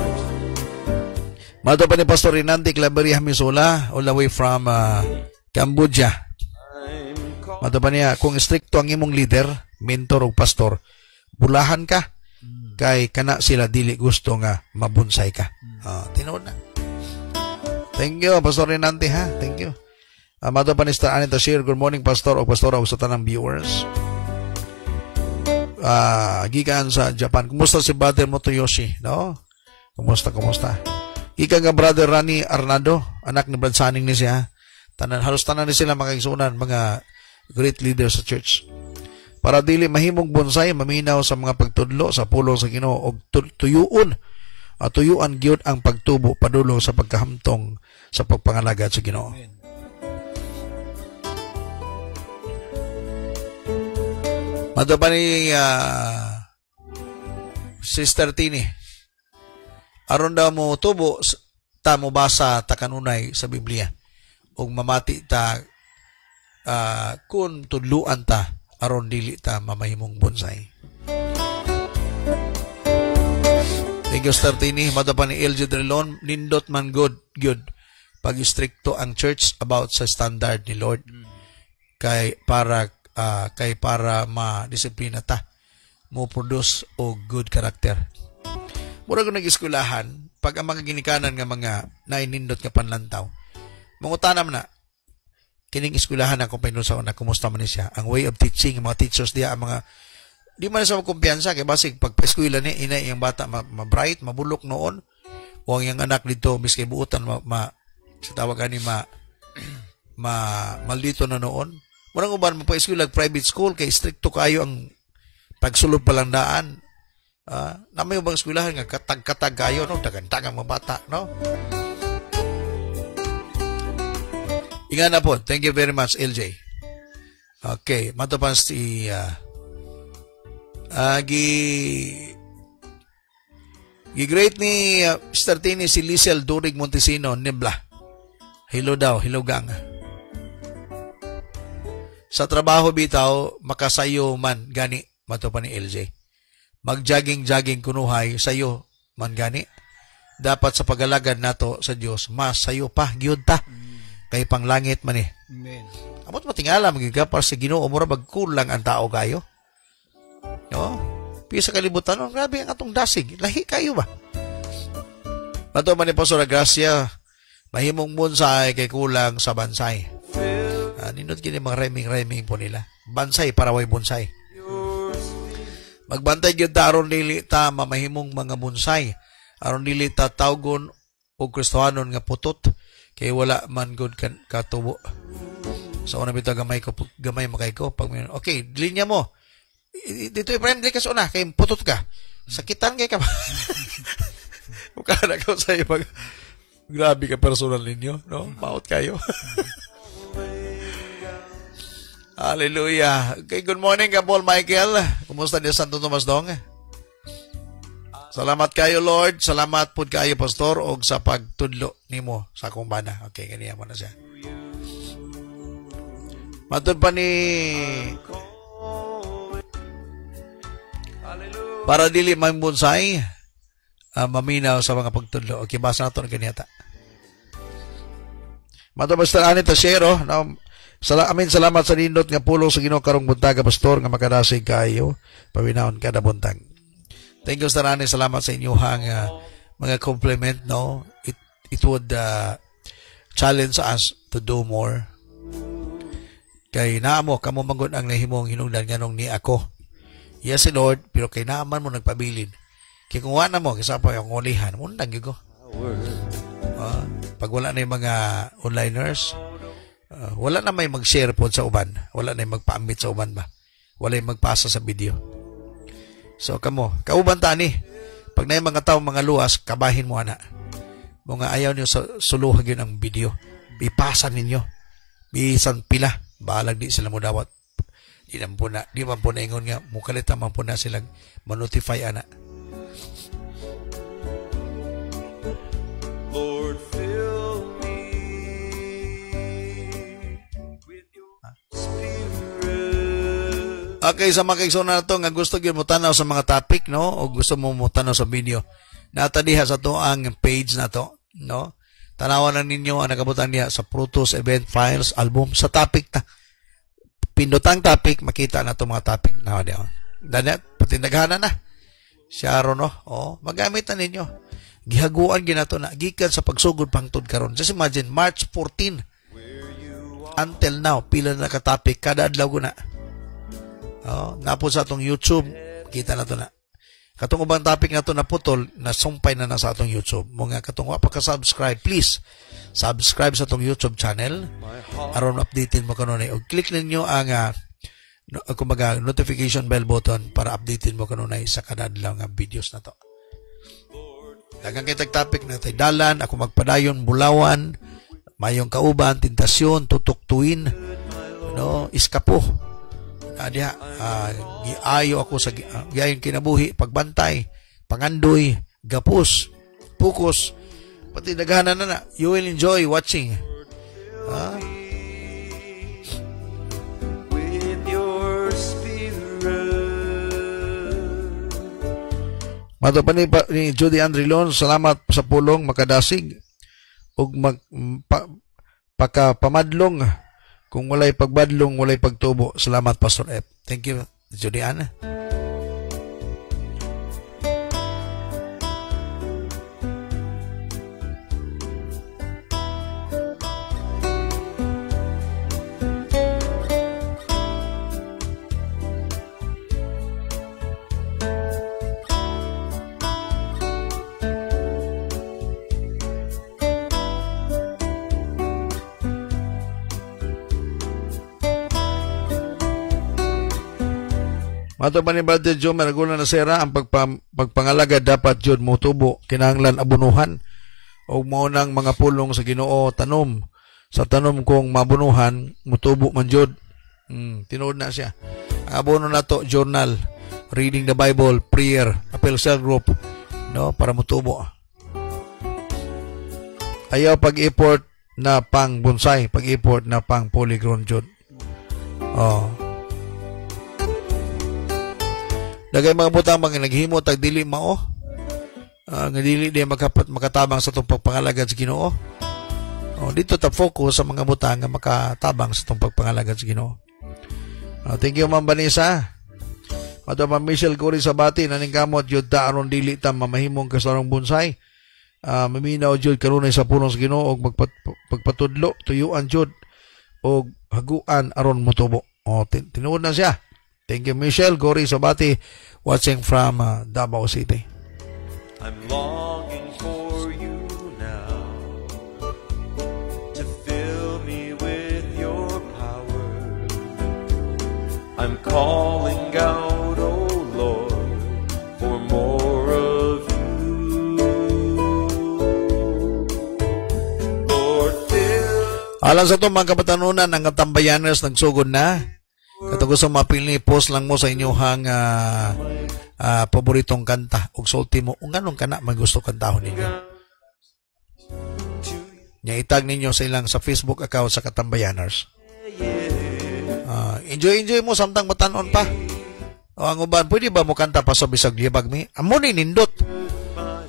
Mato pa ni Pastor Rinanti Claveria Misula all the way from Cambodia. Mato pa niya kung stricto ang imong leader, mentor o pastor, bulahan ka kay kana sila dili gusto nga mabunsay ka. Tinuod na. Thank you Pastor Rinanti ha. Thank you. Mato pa ni Sister Anita Shir, good morning Pastor o Pastor o sa tanang viewers. Gikan sa Japan. Kumusta si Brother Motoyoshi, no? Kumusta? Gikan nga Brother Rani Arnado, anak ni Brad Saning ni siya. Halos tanan ni sila makaigsunan, mga great leaders sa church. Para dili mahimong bonsai, maminaw sa mga pagtudlo sa pulong sa Ginoo og tuyuon. Tuyuan gyud ang pagtubo padulong sa pagkahamtong sa pagpangalagad sa Ginoo. Mato pa ni Sister Tini. Aron daw mo tubo ta mo basa ta kanunay sa Biblia. Og mamati ta kun tudluan ta aron dili ta mamahimong bonsai. Thank you Sister Tini. Mato pa ni LJ Drilon, nindot man good pag stricto ang church about sa standard ni Lord. Kay para ma-disiplina ta mo produce o good character. Mura ko nag-eskwelahan pag ang mga ginikanan nga mga nainindot nga panlantaw mangutanam na kining eskwelahan ako pinusa na kumusta man siya ang way of teaching, mga teachers diya ang mga di man sa kumpiyansa kay basig pag eskwela ni ina yung bata ma-bright, mabulok noon. O ang yung anak dito miski buutan sa tawag ani maldito na noon. Murang uban mo pa eskwela private school kay stricto kayo ang pagsulod pa lang daan. Namay ubang eskwelahan nga katag-katag kayo no, dagan-dagang mga bata no. Inga na po. Thank you very much LJ. Okay, matupan si gi-great ni Mr. Tini si Liesel Durig Montesino Nibla. Hello daw, hello gang. Sa trabaho bitaw makasayo man gani matupan ni LJ. Mag-jogging kunuhay sayo man gani. Dapat sa pagalagad nato sa Dios mas sayo pa gyud ta. Kay panglangit man eh. Amen. Amot matingala magiga para sa Ginoo mura magkulang ang tao kayo. No? Pisa kalibutan no, grabe ang atong dasig. Lahi kayo ba? Mato man ni Pastor Gracia, mahimong bonsai kay kulang sa bansay. Ninot kini mga reming po nila. Bansay para way bonsai. Magbantay gyud ta aron dili ta mamahimong mga bonsai. Aron dili ta tawgon og Kristohanon nga putot kay wala man gud katubo. So una bitaw gamay makay ko pag okay, linya mo. Dito i-friendly ka sa una kay putot ka. Sakitan kay ka ba? Ukana ko sa iyo grabe ka personal ninyo, no? Maot kayo. Hallelujah. Okay, good morning ka Paul Michael. Kumusta ni Santo Tomas Dong? Salamat kayo Lord. Salamat pud kayo pastor og sa pagtudlo nimo sa akong bana. Okay, kaniya mo na siya. Matod pa ni para dili man bonsai maminaw sa mga pagtudlo. Okay, basa nato ng kaniyata. Matod pastor ani Tashero, amin salamat sa nindot nga pulong sa Ginoo karong buntaga pastor nga makadasig kayo pawinahon kada buntag. Thank you Sir Ani, salamat sa inyong mga compliment no. It would challenge us to do more. Kay naamo kamo manggod ang nahimong hinungdan nganong ni ako. Yes Lord, pero kay naaman mo nagpabilin. Kay kung wala mo kisa pa yung ulihan, mundang gyud ko. Pag wala na yung mga onliners, wala na may mag-share po sa uban. Wala na yung magpa-ambit sa uban ba. Wala yung magpasa sa video. So kamo, kauban ta ni. Pag na yung mga tao mga luwas, kabahin mo ana. Mga ayaw niyo suluhan yun ang video. Ipasa ninyo. Bisan pila. Balag di sila mo dawat. Di man po na ingon nga. Mukalit naman po na silang manotify ana. Lord, fill me with your spirit. Okay, sa mga kaigsoon na ito, nga gusto nyo mo tanaw sa mga topic, no? O gusto mo tanaw sa video. Natadiha sa to ang page na to, no? Tanawan na ninyo ang nakabutan niya sa Frutos Event Files album sa topic ta. Pindotang topic, makita na to mga topic na diyan. Dana, pati naghana na. Sharon, no? O, magamit na ninyo. Gihaguan ginato na. Gikan sa pagsugod pangtod karon. Just imagine, March 14 until now, pila na ka-topic, kada adlaw ko na. Napo sa atong YouTube, kita na to na. Katong ubang topic na to na putol, nasumpay na sa atong YouTube. Mga katong wa pa ka-subscribe, please, subscribe sa atong YouTube channel. Aron updatein mo kanon ay. Click ninyo ang kumbaga notification bell button para updatein mo kanon ay sa kada adlaw nga videos na to. Daghang kitag topic na tay dalan, ako magpadayon bulawan, mayong kauban, tentasyon, tutuktuin, no, iskapo. Diha, giayo ako sa giayon kinabuhi, pagbantay, pangandoy, gapos, pukos, pati daghanan na. You will enjoy watching. With your spirit. Mato pa ni Judy Andrilon, salamat sa pulong makadasig ug pakapamadlong. Kung walay pagbadlong, walay pagtubo. Salamat, Pastor F. Thank you, Juliana. Mato pa ni Brother Joe Maragula na sera ang pagpangalaga dapat jud motubo kinahanglan abunuhan o mo nang mga pulong sa Ginoo tanom sa tanom kong mabunuhan motubo man jud. Tinuod na siya. Ang abono na to journal, reading the Bible, prayer, appeal cell group, no, para motubo. Ayaw pag-import na pang bonsai, pag-import na pang polygon jud. Oh. Dagay mga butang mga naghimo tag dili mao. Nga dili di makatabang sa tong pagpangalagad sa Ginoo. Oh, dito ta focus sa mga butang nga makatabang sa tong pagpangalagad sa Ginoo. Thank you Ma'am Vanessa. Ato pa Michelle Corey Sabati naning kamot jud ta aron dili ta mamahimong kasarong bonsai. Maminaw jud kanunay sa pulong sa Ginoo og pagpatudlo tuyuan jud og haguan aron motubo. Oh, tinuod na siya. Thank you, Michelle Gori Sabati, watching from Davao City. I'm longing for you now to fill me with your power. I'm calling out, oh Lord, for more of you. Lord, fill. Alang sa ito mga kapatanunan, ang katambayaners nagsugod na. Katapos sa mapili, post lang mo sa inyong paboritong kanta. Ug sulti mo, kung anong kana magusto kantahon ninyo. Itag ninyo sa ilang sa Facebook account sa Katambayaners. Enjoy mo samtang matanon pa. O ang uban, pwede ba mo kanta pa sa bisag libag mi? Amo ni nindot.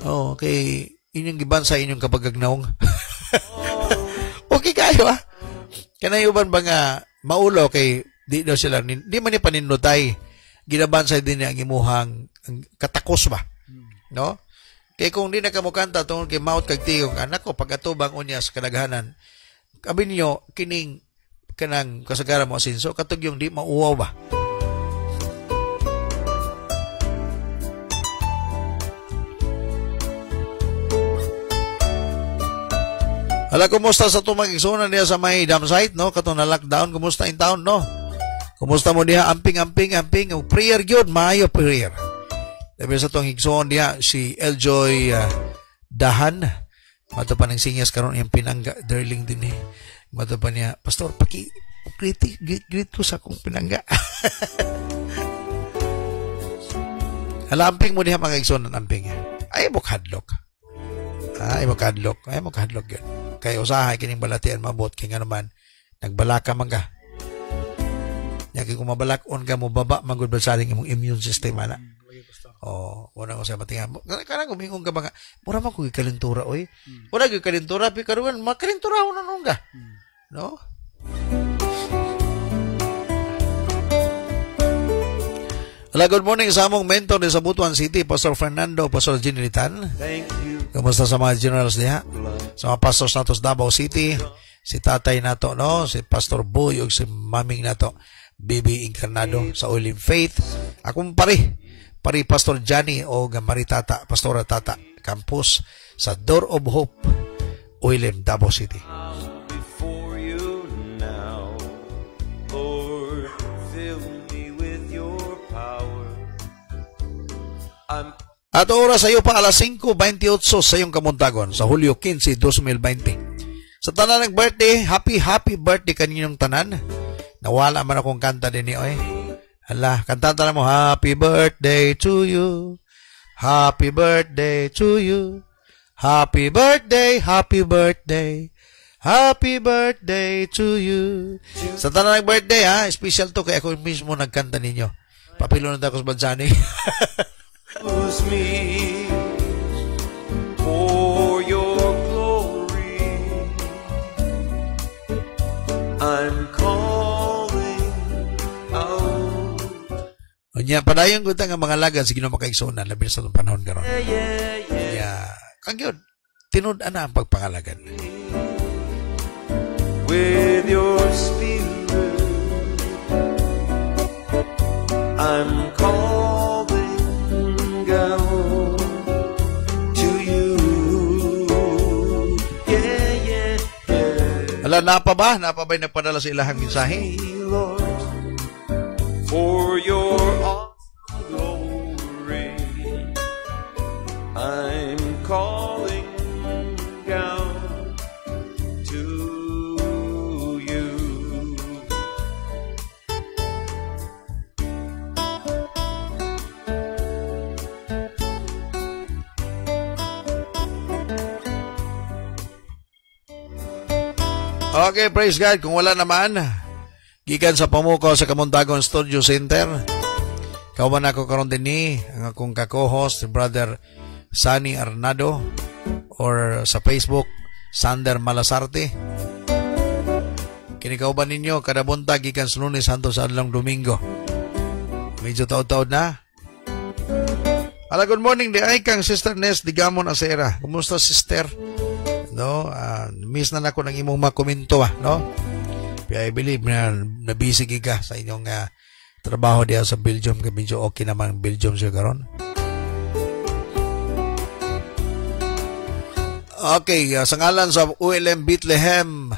Okay, inyong giban sa inyong kapagagnaong. Okay kayo Kanay uban ba nga maulo kay di daw sila, di man ni paninutay. Ginaban sa din ang imuhang katakos ba? No? Kaya kung di na ka mo kanta tungkol kay maut kag tiyong anak ko, pag-atubang unya sa kadaghanan, kabi niyo, kining kanang kasagara mo asinso, katog yung di mauwaw ba? Hala, kumusta sa tumag-igsunan niya sa may dam site, no? Katong na lockdown, kumusta in town, no? Kumusta mo niya? Amping. Prayer yun, maayo prayer. Dahil sa itong higsoon niya, si Eljoy Dahan. Mato pa ng sinyas karon yung pinangga. Darling din Mato pa niya, Pastor, greet ko sa akong pinangga. Hala, amping mo niya mga higsoon ng amping. Ay mo kadlok yun. Kaya usahay kining balatian mabot. Kaya nga naman, nagbalaka man ka. Kaya kung mabalakon ka mo, baba, magod ba sa ating imong immune system, ana? Wala ko sa matingan. Karang umingong ka ba nga, mura man kong ikalintura, oy. Wala kong ikalintura, pikaruan, makalintura ako na nung ka. No? Hello, good morning sa among mentor sa Butuan City, Pastor Fernando, Pastor Ginilitan. Thank you. Kamusta sa mga generals niya? Sa mga pastors nato sa Davao City, si tatay nato, no? Si Pastor Boy, o si maming nato, Baby Incarnado sa Oiling Faith. Akong pari Pastor Johnny o Maritata, Pastora Tata, campus sa Door of Hope, Oiling, Davao City. Before you now, Lord, fill me with your power. At oras sa iyo pa alas 5:28 sa iyong kamuntagon sa Hulyo 15, 2020. Sa tanan ng birthday, happy birthday kaninyong tanan. Nawala man akong kanta din niyo Hala, kantata na mo, happy birthday to you. Happy birthday to you. Happy birthday, happy birthday. Happy birthday to you. Sa tanan ng birthday special to kaya ako mismo nagkanta ninyo. Papilo na ako sa Badsani. Use me for your glory. I'm calling out. Nya padayon ko nga mga lagad sige na makaigsunan labi sa itong panahon karon. Yeah. Kang yun, tinud-an na ang pagpangalagan. With your spirit, I'm calling out to you. Yeah. Ala, napa ba nagpadala sa ilahang mensahe? Lord, for your I'm calling down to you. Okay, praise God. Kung wala naman, gikan sa pamukaw sa Kamuntagon Studio Center, kauban ako karon din ni ang akong ka-co-host, Brother Sunny Arnado, or sa Facebook, Sander Malasarte. Kinikauban ninyo kada buntag gikan sa Lunes hangtod sa adlong Domingo. Medyo taod-taod na. Ala, good morning di ay kang Sister Nes Digamon Acera. Kumusta, sister? No, miss na nako ng imong makomento no? I believe na busy ka sa inyong trabaho diya sa Belgium, kay medyo okay naman Belgium siya karon. Okay, sa ngalan sa ULM Bethlehem,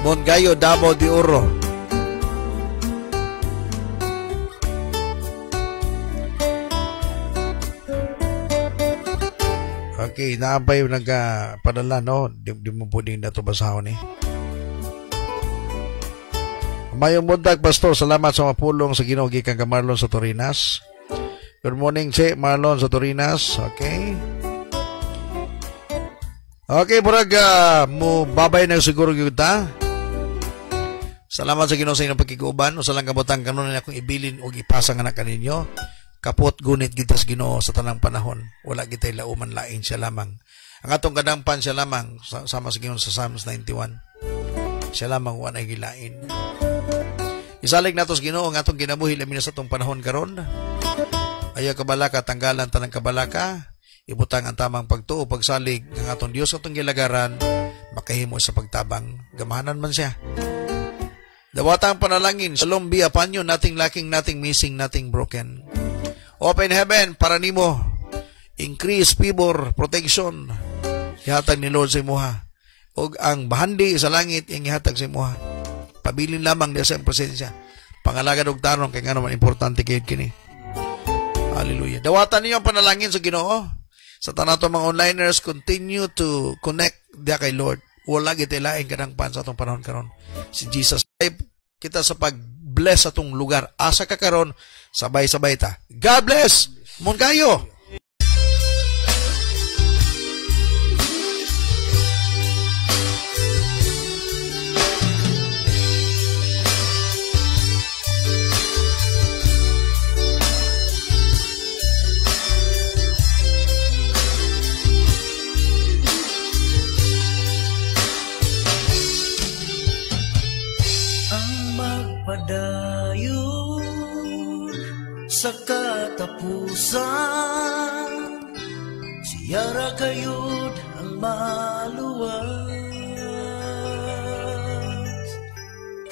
Mongayo, Davao de Oro. Okay, naabay yung nagpadala, no? Di mo pwedeng na ito basahon eh. Mayong buntag, Pastor. Salamat sa mapulong sa Ginoo gikan ka Marlon sa Torinas. Good morning, Che Marlon sa Torinas. Okay. Okay, murag mo babay na siguro kita. Salamat sa Ginoo sa inyong pagkikuban. O sa lang kabutang kanon na akong ibilin o ipasa nga na kaninyo. Kapot gunit kita sa Ginoo sa tanang panahon. Wala kita'y lauman lain siya lamang. Ang atong kadampan siya lamang, sama sa Ginoo sa Psalms 91. Siya lamang wala gilain. Isalig nato sa Ginoo ang atong kinabuhi lamin sa atong panahon karon. Ayaw kabalaka, tanggalan tanang kabalaka. Ibutang ang tamang pagtuo, pagsalig ng atong Dios atong gilagaran, makahimo sa pagtabang. Gamahanan man siya. Dawatang panalangin, Shalom be upon you, nothing lacking, nothing missing, nothing broken. Open heaven para nimo, increase favor, protection, ihatag ni Lord sa imuha. O ang bahandi sa langit, yung ihatag sa imuha. Pabilin lamang diya sa presensya. Pangalagad og tarong, kaya nga naman importante kayo kini. Hallelujah. Dawatan niyo ang panalangin sa Ginoo. Sa tanato mga onliners, continue to connect diya kay Lord. Wala gitilain kanang pan sa atong panahon karon. Si Jesus, kita sa pag-bless atong lugar. Asa ka karon, sabay-sabay ta. God bless! Mon kayo! Padayon sa katapusan, siyara kayod ang